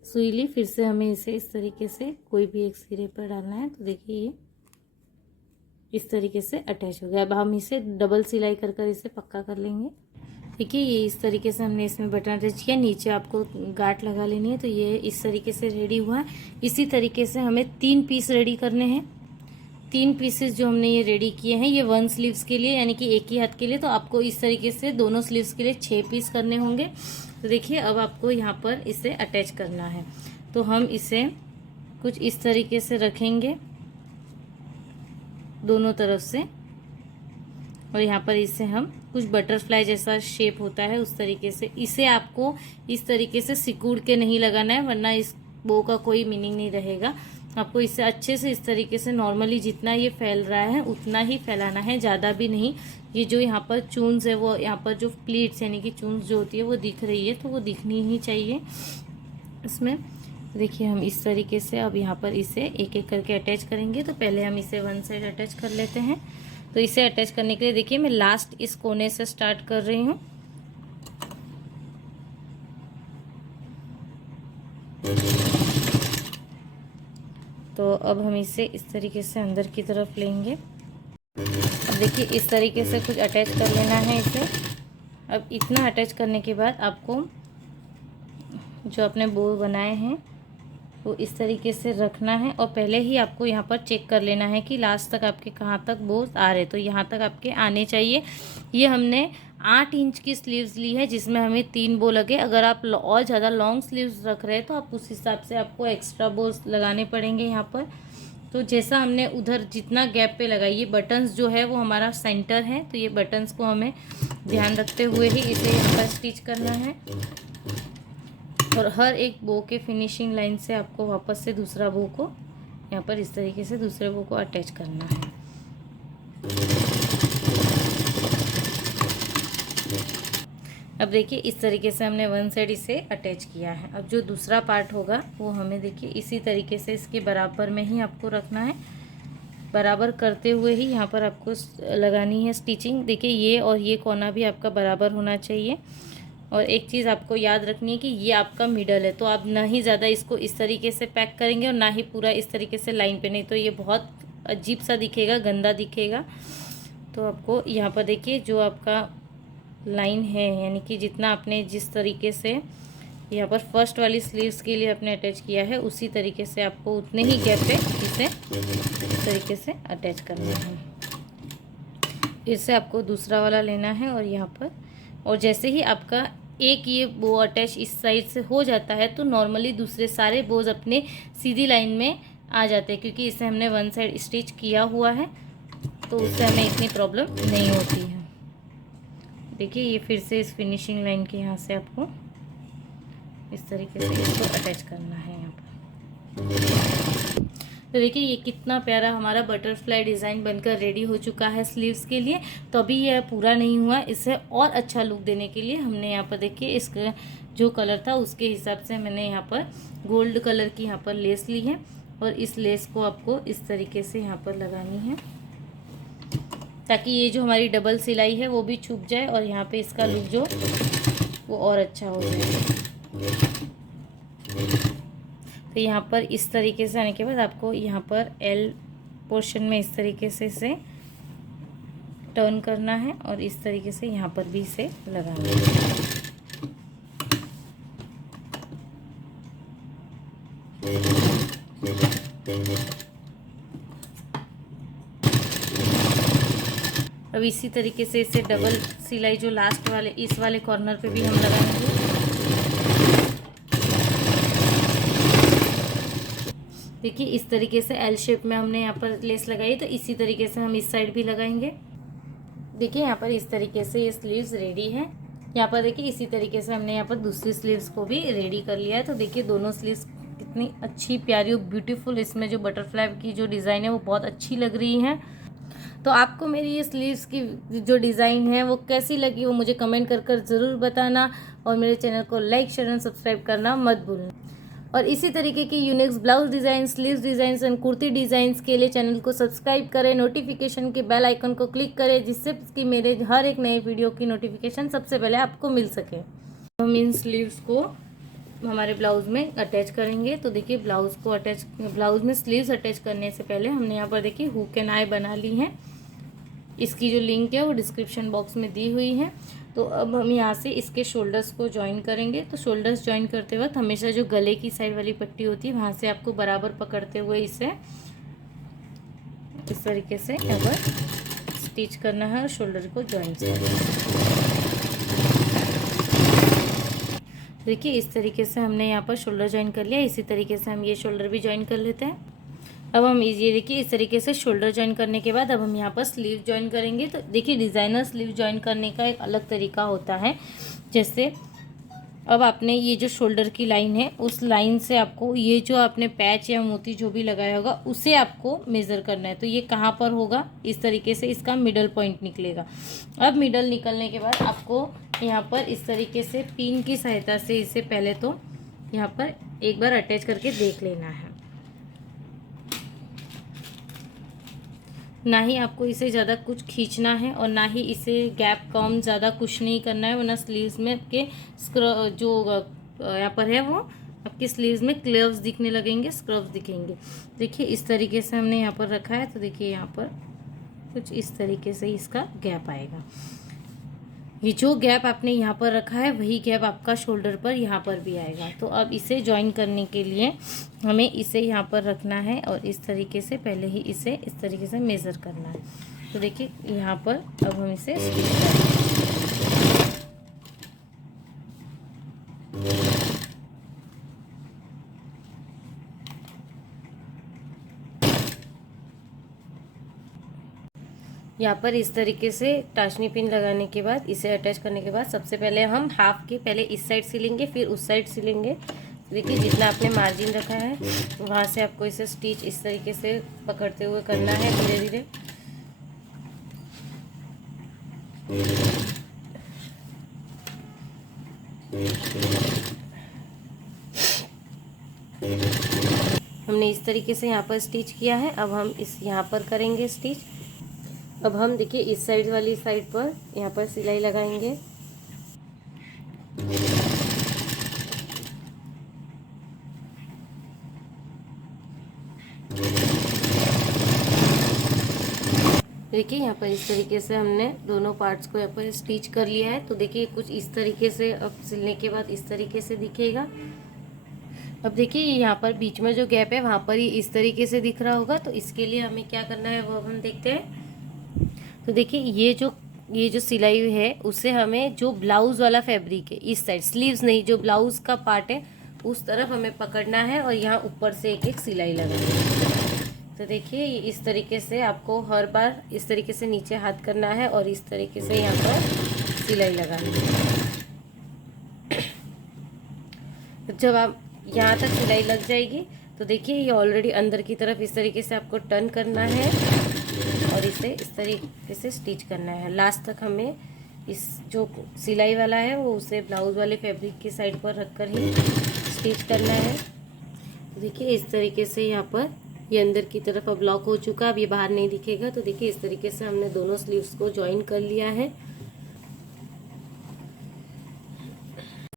सुई ली, फिर से हमें इसे इस तरीके से कोई भी एक सिरे पर डालना है। तो देखिए ये इस तरीके से अटैच हो गया। अब हम इसे डबल सिलाई कर कर इसे पक्का कर लेंगे। देखिए ये इस तरीके से हमने इसमें बटन अटैच किया, नीचे आपको गांठ लगा लेनी है। तो ये इस तरीके से रेडी हुआ है। इसी तरीके से हमें 3 पीस रेडी करने हैं। 3 पीसेस जो हमने ये रेडी किए हैं ये 1 स्लीव्स के लिए, यानी कि एक ही हाथ के लिए। तो आपको इस तरीके से दोनों स्लीव्स के लिए 6 पीस करने होंगे। तो देखिए अब आपको यहाँ पर इसे अटैच करना है। तो हम इसे कुछ इस तरीके से रखेंगे दोनों तरफ से और यहाँ पर इसे हम कुछ बटरफ्लाई जैसा शेप होता है उस तरीके से, इसे आपको इस तरीके से सिकुड़ के नहीं लगाना है, वरना इस बो का कोई मीनिंग नहीं रहेगा। आपको इसे अच्छे से इस तरीके से नॉर्मली जितना ये फैल रहा है उतना ही फैलाना है, ज़्यादा भी नहीं। ये जो यहाँ पर चून्स है वो यहाँ पर जो प्लीट्स यानी कि चून्स जो होती है वो दिख रही है तो वो दिखनी ही चाहिए इसमें। देखिए हम इस तरीके से अब यहाँ पर इसे एक एक करके अटैच करेंगे। तो पहले हम इसे वन साइड अटैच कर लेते हैं। तो इसे अटैच करने के लिए देखिए मैं लास्ट इस कोने से स्टार्ट कर रही हूँ। तो अब हम इसे इस तरीके से अंदर की तरफ लेंगे। अब देखिए इस तरीके से कुछ अटैच कर लेना है इसे। अब इतना अटैच करने के बाद आपको जो अपने बो बनाए हैं वो इस तरीके से रखना है और पहले ही आपको यहाँ पर चेक कर लेना है कि लास्ट तक आपके कहाँ तक बोस आ रहे। तो यहाँ तक आपके आने चाहिए। ये हमने 8 इंच की स्लीव्स ली है जिसमें हमें 3 बो लगे। अगर आप और ज़्यादा लॉन्ग स्लीव्स रख रहे हैं तो आप उस हिसाब से आपको एक्स्ट्रा बोस लगाने पड़ेंगे यहाँ पर। तो जैसा हमने उधर जितना गैप पे लगाई, ये बटन्स जो है वो हमारा सेंटर है, तो ये बटन्स को हमें ध्यान रखते हुए ही इसे यहाँ पर स्टिच करना है। और हर एक बो के फिनिशिंग लाइन से आपको वापस से दूसरा बो को यहाँ पर इस तरीके से दूसरे बो को अटैच करना है। अब देखिए इस तरीके से हमने वन साइड इसे अटैच किया है। अब जो दूसरा पार्ट होगा वो हमें देखिए इसी तरीके से इसके बराबर में ही आपको रखना है। बराबर करते हुए ही यहाँ पर आपको लगानी है स्टिचिंग। देखिए ये और ये कोना भी आपका बराबर होना चाहिए। और एक चीज़ आपको याद रखनी है कि ये आपका मिडल है, तो आप ना ही ज़्यादा इसको इस तरीके से पैक करेंगे और ना ही पूरा इस तरीके से लाइन पे, नहीं तो ये बहुत अजीब सा दिखेगा, गंदा दिखेगा। तो आपको यहाँ पर देखिए जो आपका लाइन है, यानी कि जितना आपने जिस तरीके से यहाँ पर फर्स्ट वाली स्लीव्स के लिए आपने अटैच किया है उसी तरीके से आपको उतने ही गैप पे इसे इस तरीके से अटैच करना है। इससे आपको दूसरा वाला लेना है और यहाँ पर, और जैसे ही आपका एक ये बो अटैच इस साइड से हो जाता है तो नॉर्मली दूसरे सारे बोज अपने सीधी लाइन में आ जाते हैं, क्योंकि इसे हमने वन साइड स्टिच किया हुआ है तो उससे हमें इतनी प्रॉब्लम नहीं होती है। देखिए ये फिर से इस फिनिशिंग लाइन के यहाँ से आपको इस तरीके से इसको अटैच करना है यहाँ पर। तो देखिए ये कितना प्यारा हमारा बटरफ्लाई डिज़ाइन बनकर रेडी हो चुका है स्लीव्स के लिए। तो अभी यह पूरा नहीं हुआ, इसे और अच्छा लुक देने के लिए हमने यहाँ पर देखिए इसका जो कलर था उसके हिसाब से मैंने यहाँ पर गोल्ड कलर की यहाँ पर लेस ली है और इस लेस को आपको इस तरीके से यहाँ पर लगानी है ताकि ये जो हमारी डबल सिलाई है वो भी छुप जाए और यहाँ पे इसका लुक जो वो और अच्छा हो जाए। तो यहाँ पर इस तरीके से आने के बाद आपको यहाँ पर एल पोर्शन में इस तरीके से इसे टर्न करना है और इस तरीके से यहाँ पर भी इसे लगाना है। अब इसी तरीके से इसे डबल सिलाई जो लास्ट वाले इस वाले कॉर्नर पे भी हम लगाएंगे। देखिए इस तरीके से एल शेप में हमने यहाँ पर लेस लगाई, तो इसी तरीके से हम इस साइड भी लगाएंगे। देखिए यहाँ पर इस तरीके से ये स्लीव्स रेडी है। यहाँ पर देखिए इसी तरीके से हमने यहाँ पर दूसरी स्लीव्स को भी रेडी कर लिया है। तो देखिए दोनों स्लीव्स कितनी अच्छी प्यारी और ब्यूटीफुल, इसमें जो बटरफ्लाई की जो डिज़ाइन है वो बहुत अच्छी लग रही है। तो आपको मेरी ये स्लीव्स की जो डिज़ाइन है वो कैसी लगी वो मुझे कमेंट कर कर ज़रूर बताना और मेरे चैनल को लाइक शेयर एंड सब्सक्राइब करना मत भूलना। और इसी तरीके की Unix blouse design, sleeves designs and kurti designs के लिए चैनल को सब्सक्राइब करें, नोटिफिकेशन के बेल आइकन को क्लिक करें जिससे कि मेरे हर एक नए वीडियो की नोटिफिकेशन सबसे पहले आपको मिल सके। हम इन स्लीव्स को हमारे ब्लाउज़ में अटैच करेंगे। तो देखिए ब्लाउज़ में स्लीव्स अटैच करने से पहले हमने यहाँ पर देखिए हुक एंड आई बना ली है। इसकी जो लिंक है वो डिस्क्रिप्शन बॉक्स में दी हुई है। तो अब हम यहाँ से इसके शोल्डर्स को ज्वाइन करेंगे। तो शोल्डर्स ज्वाइन करते वक्त हमेशा जो गले की साइड वाली पट्टी होती है वहाँ से आपको बराबर पकड़ते हुए इसे इस तरीके से यहाँ पर स्टिच करना है और शोल्डर को ज्वाइन करना है। देखिए इस तरीके से हमने यहाँ पर शोल्डर ज्वाइन कर लिया। इसी तरीके से हम ये शोल्डर भी ज्वाइन कर लेते हैं। अब हम ये देखिए इस तरीके से शोल्डर ज्वाइन करने के बाद अब हम यहाँ पर स्लीव ज्वाइन करेंगे। तो देखिए डिज़ाइनर स्लीव ज्वाइन करने का एक अलग तरीका होता है। जैसे अब आपने ये जो शोल्डर की लाइन है उस लाइन से आपको ये जो आपने पैच या मोती जो भी लगाया होगा उसे आपको मेज़र करना है। तो ये कहाँ पर होगा, इस तरीके से इसका मिडल पॉइंट निकलेगा। अब मिडल निकलने के बाद आपको यहाँ पर इस तरीके से पिन की सहायता से इसे पहले तो यहाँ पर एक बार अटैच करके देख लेना है। ना ही आपको इसे ज़्यादा कुछ खींचना है और ना ही इसे गैप कम ज़्यादा कुछ नहीं करना है, वरना स्लीव्स में आपके जो यहाँ पर है वो आपके स्लीव्स में क्लव्स दिखने लगेंगे, स्क्रव्स दिखेंगे। देखिए इस तरीके से हमने यहाँ पर रखा है, तो देखिए यहाँ पर कुछ इस तरीके से इसका गैप आएगा। ये जो गैप आपने यहाँ पर रखा है वही गैप आपका शोल्डर पर यहाँ पर भी आएगा। तो अब इसे ज्वाइन करने के लिए हमें इसे यहाँ पर रखना है और इस तरीके से पहले ही इसे इस तरीके से मेज़र करना है। तो देखिए यहाँ पर अब हम इसे स्टिच करेंगे। यहाँ पर इस तरीके से टाचनी पिन लगाने के बाद इसे अटैच करने के बाद सबसे पहले हम हाफ के पहले इस साइड सिलेंगे, फिर उस साइड सिलेंगे। देखिए जितना आपने मार्जिन रखा है वहाँ से आपको इसे स्टिच इस तरीके से पकड़ते हुए करना है धीरे धीरे। हमने इस तरीके से यहाँ पर स्टिच किया है। अब हम इस यहाँ पर करेंगे स्टिच। अब हम देखिए इस साइड वाली साइड पर यहाँ पर सिलाई लगाएंगे। देखिए यहाँ पर इस तरीके से हमने दोनों पार्ट्स को यहाँ पर स्टिच कर लिया है। तो देखिए कुछ इस तरीके से अब सिलने के बाद इस तरीके से दिखेगा। अब देखिए यहाँ पर बीच में जो गैप है वहाँ पर ही इस तरीके से दिख रहा होगा। तो इसके लिए हमें क्या करना है वो हम देखते हैं। तो देखिए ये जो सिलाई है उससे हमें जो ब्लाउज वाला फैब्रिक है इस साइड, स्लीव्स नहीं, जो ब्लाउज का पार्ट है उस तरफ हमें पकड़ना है और यहाँ ऊपर से एक एक सिलाई लगानी है। तो देखिए इस तरीके से आपको हर बार इस तरीके से नीचे हाथ करना है और इस तरीके से यहाँ पर सिलाई लगानी है। जब आप यहाँ तक सिलाई लग जाएगी तो देखिए ये ऑलरेडी अंदर की तरफ इस तरीके से आपको टर्न करना है और इसे इस तरीके से स्टिच करना है। लास्ट तक हमें इस जो सिलाई वाला है वो उसे ब्लाउज वाले फैब्रिक की साइड पर रखकर ही स्टिच करना है। तो देखिए इस तरीके से यहाँ पर ये अंदर की तरफ अब लॉक हो चुका, अब ये बाहर नहीं दिखेगा। तो देखिए इस तरीके से हमने दोनों स्लीव्स को ज्वाइन कर लिया है।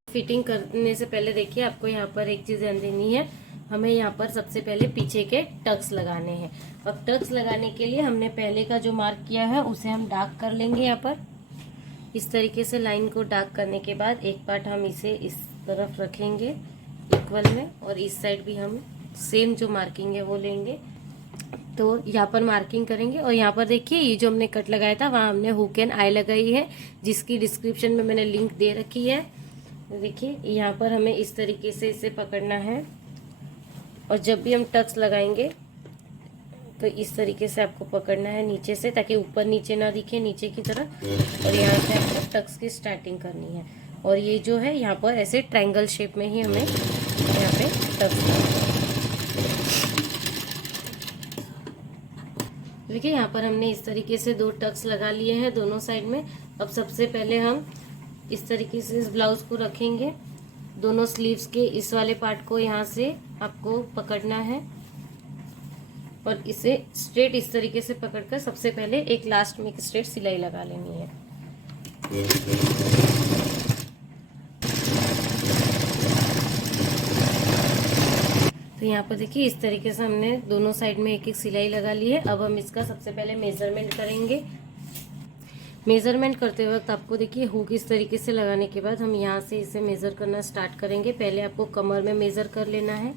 फिटिंग करने से पहले देखिए आपको यहाँ पर एक चीज़ ध्यान देनी है, हमें यहाँ पर सबसे पहले पीछे के टक्स लगाने हैं। अब टक्स लगाने के लिए हमने पहले का जो मार्क किया है उसे हम डार्क कर लेंगे। यहाँ पर इस तरीके से लाइन को डार्क करने के बाद एक पार्ट हम इसे इस तरफ रखेंगे इक्वल में और इस साइड भी हम सेम जो मार्किंग है वो लेंगे। तो यहाँ पर मार्किंग करेंगे और यहाँ पर देखिए ये जो हमने कट लगाया था वहाँ हमने हुक एंड आई लगाई है, जिसकी डिस्क्रिप्शन में मैंने लिंक दे रखी है। देखिए यहाँ पर हमें इस तरीके से इसे पकड़ना है और जब भी हम टक्स लगाएंगे तो इस तरीके से आपको पकड़ना है नीचे से, ताकि ऊपर नीचे ना दिखे नीचे की तरफ। और यहाँ से आपको टक्स की स्टार्टिंग करनी है और ये जो है यहाँ पर ऐसे ट्रायंगल शेप में ही हमें यहाँ पे टक्स करना है। देखिए यहाँ पर हमने इस तरीके से 2 टक्स लगा लिए हैं दोनों साइड में। अब सबसे पहले हम इस तरीके से इस ब्लाउज को रखेंगे, दोनों स्लीव्स के इस वाले पार्ट को यहाँ से आपको पकड़ना है और इसे स्ट्रेट इस तरीके से पकड़कर सबसे पहले एक लास्ट में एक स्ट्रेट सिलाई लगा लेनी है। तो यहाँ पर देखिए इस तरीके से हमने दोनों साइड में एक एक सिलाई लगा ली है। अब हम इसका सबसे पहले मेजरमेंट करेंगे। मेज़रमेंट करते वक्त आपको देखिए हुक इस तरीके से लगाने के बाद हम यहाँ से इसे मेज़र करना स्टार्ट करेंगे। पहले आपको कमर में मेज़र कर लेना है,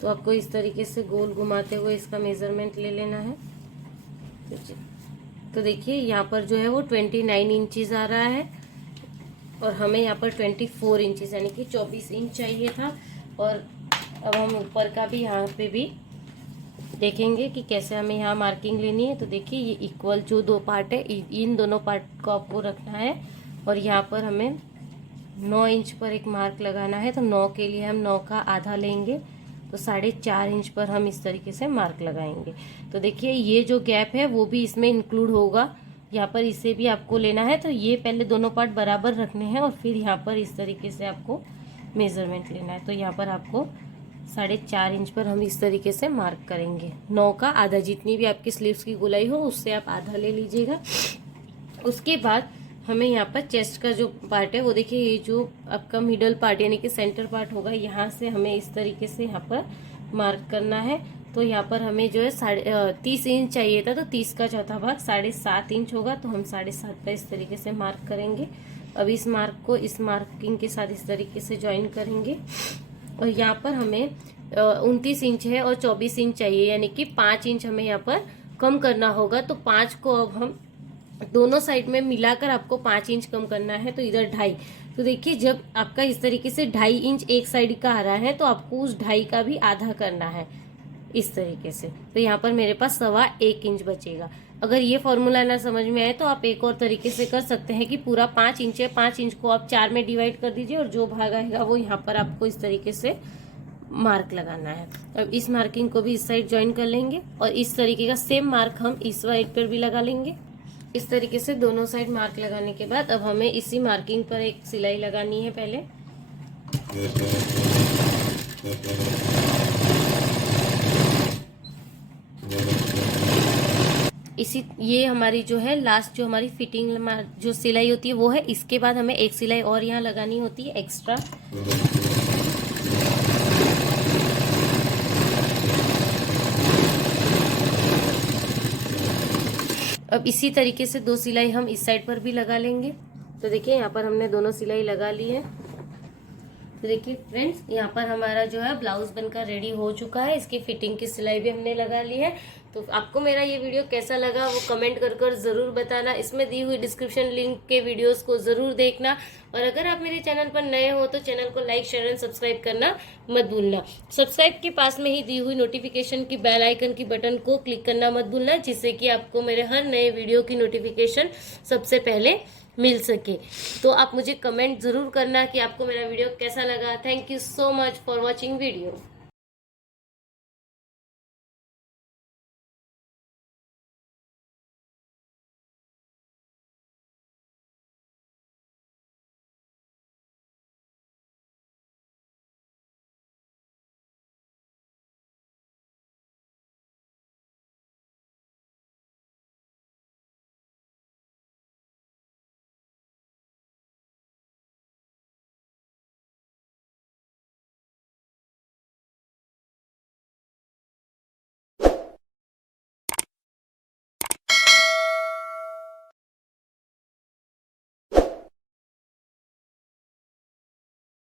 तो आपको इस तरीके से गोल घुमाते हुए इसका मेज़रमेंट ले लेना है। तो देखिए यहाँ पर जो है वो 29 इंचज़ आ रहा है और हमें यहाँ पर 24 इंचज़ यानी कि 24 इंच चाहिए था। और अब हम ऊपर का भी यहाँ पे भी देखेंगे कि कैसे हमें यहाँ मार्किंग लेनी है। तो देखिए ये इक्वल जो 2 पार्ट है इन दोनों पार्ट को आपको रखना है और यहाँ पर हमें 9 इंच पर एक मार्क लगाना है। तो 9 के लिए हम 9 का आधा लेंगे, तो 4.5 इंच पर हम इस तरीके से मार्क लगाएंगे। तो देखिए ये जो गैप है वो भी इसमें इंक्लूड होगा, यहाँ पर इसे भी आपको लेना है। तो ये पहले दोनों पार्ट बराबर रखने हैं और फिर यहाँ पर इस तरीके से आपको मेज़रमेंट लेना है। तो यहाँ पर आपको 4.5 इंच पर हम इस तरीके से मार्क करेंगे। 9 का आधा, जितनी भी आपकी स्लीव्स की गोलाई हो उससे आप आधा ले लीजिएगा। उसके बाद हमें यहाँ पर चेस्ट का जो पार्ट है वो देखिए, ये जो आपका मिडल पार्ट यानी कि सेंटर पार्ट होगा, यहाँ से हमें इस तरीके से यहाँ पर मार्क करना है। तो यहाँ पर हमें जो है 30 इंच चाहिए था, तो 30 का चौथा भाग 7.5 इंच होगा, तो हम 7.5 पर इस तरीके से मार्क करेंगे। अब इस मार्क को इस मार्किंग के साथ इस तरीके से ज्वाइन करेंगे। और यहाँ पर हमें 29 इंच है और 24 इंच चाहिए, यानी कि 5 इंच हमें यहाँ पर कम करना होगा। तो 5 को अब हम दोनों साइड में मिलाकर आपको 5 इंच कम करना है, तो इधर 2.5। तो देखिए, जब आपका इस तरीके से 2.5 इंच एक साइड का आ रहा है, तो आपको उस 2.5 का भी आधा करना है इस तरीके से। तो यहाँ पर मेरे पास 1.25 इंच बचेगा। अगर ये फॉर्मूला ना समझ में आए तो आप एक और तरीके से कर सकते हैं कि पूरा 5 इंच है, 5 इंच को आप 4 में डिवाइड कर दीजिए और जो भाग आएगा वो यहाँ पर आपको इस तरीके से मार्क लगाना है। अब इस मार्किंग को भी इस साइड ज्वाइन कर लेंगे और इस तरीके का सेम मार्क हम इस साइड पर भी लगा लेंगे। इस तरीके से दोनों साइड मार्क लगाने के बाद अब हमें इसी मार्किंग पर एक सिलाई लगानी है। पहले ये हमारी जो है लास्ट जो हमारी फिटिंग जो सिलाई होती है वो है। इसके बाद हमें एक सिलाई और यहाँ लगानी होती है एक्स्ट्रा। अब इसी तरीके से 2 सिलाई हम इस साइड पर भी लगा लेंगे। तो देखिए, यहाँ पर हमने दोनों सिलाई लगा ली है। तो देखिए फ्रेंड्स, यहाँ पर हमारा जो है ब्लाउज बनकर रेडी हो चुका है। इसकी फिटिंग की सिलाई भी हमने लगा ली है। तो आपको मेरा ये वीडियो कैसा लगा वो कमेंट कर जरूर बताना। इसमें दी हुई डिस्क्रिप्शन लिंक के वीडियोस को जरूर देखना। और अगर आप मेरे चैनल पर नए हो तो चैनल को लाइक, शेयर एंड सब्सक्राइब करना मत भूलना। सब्सक्राइब के पास में ही दी हुई नोटिफिकेशन की बेल आइकन की बटन को क्लिक करना मत भूलना, जिससे कि आपको मेरे हर नए वीडियो की नोटिफिकेशन सबसे पहले मिल सके। तो आप मुझे कमेंट जरूर करना कि आपको मेरा वीडियो कैसा लगा। Thank you so much for watching video.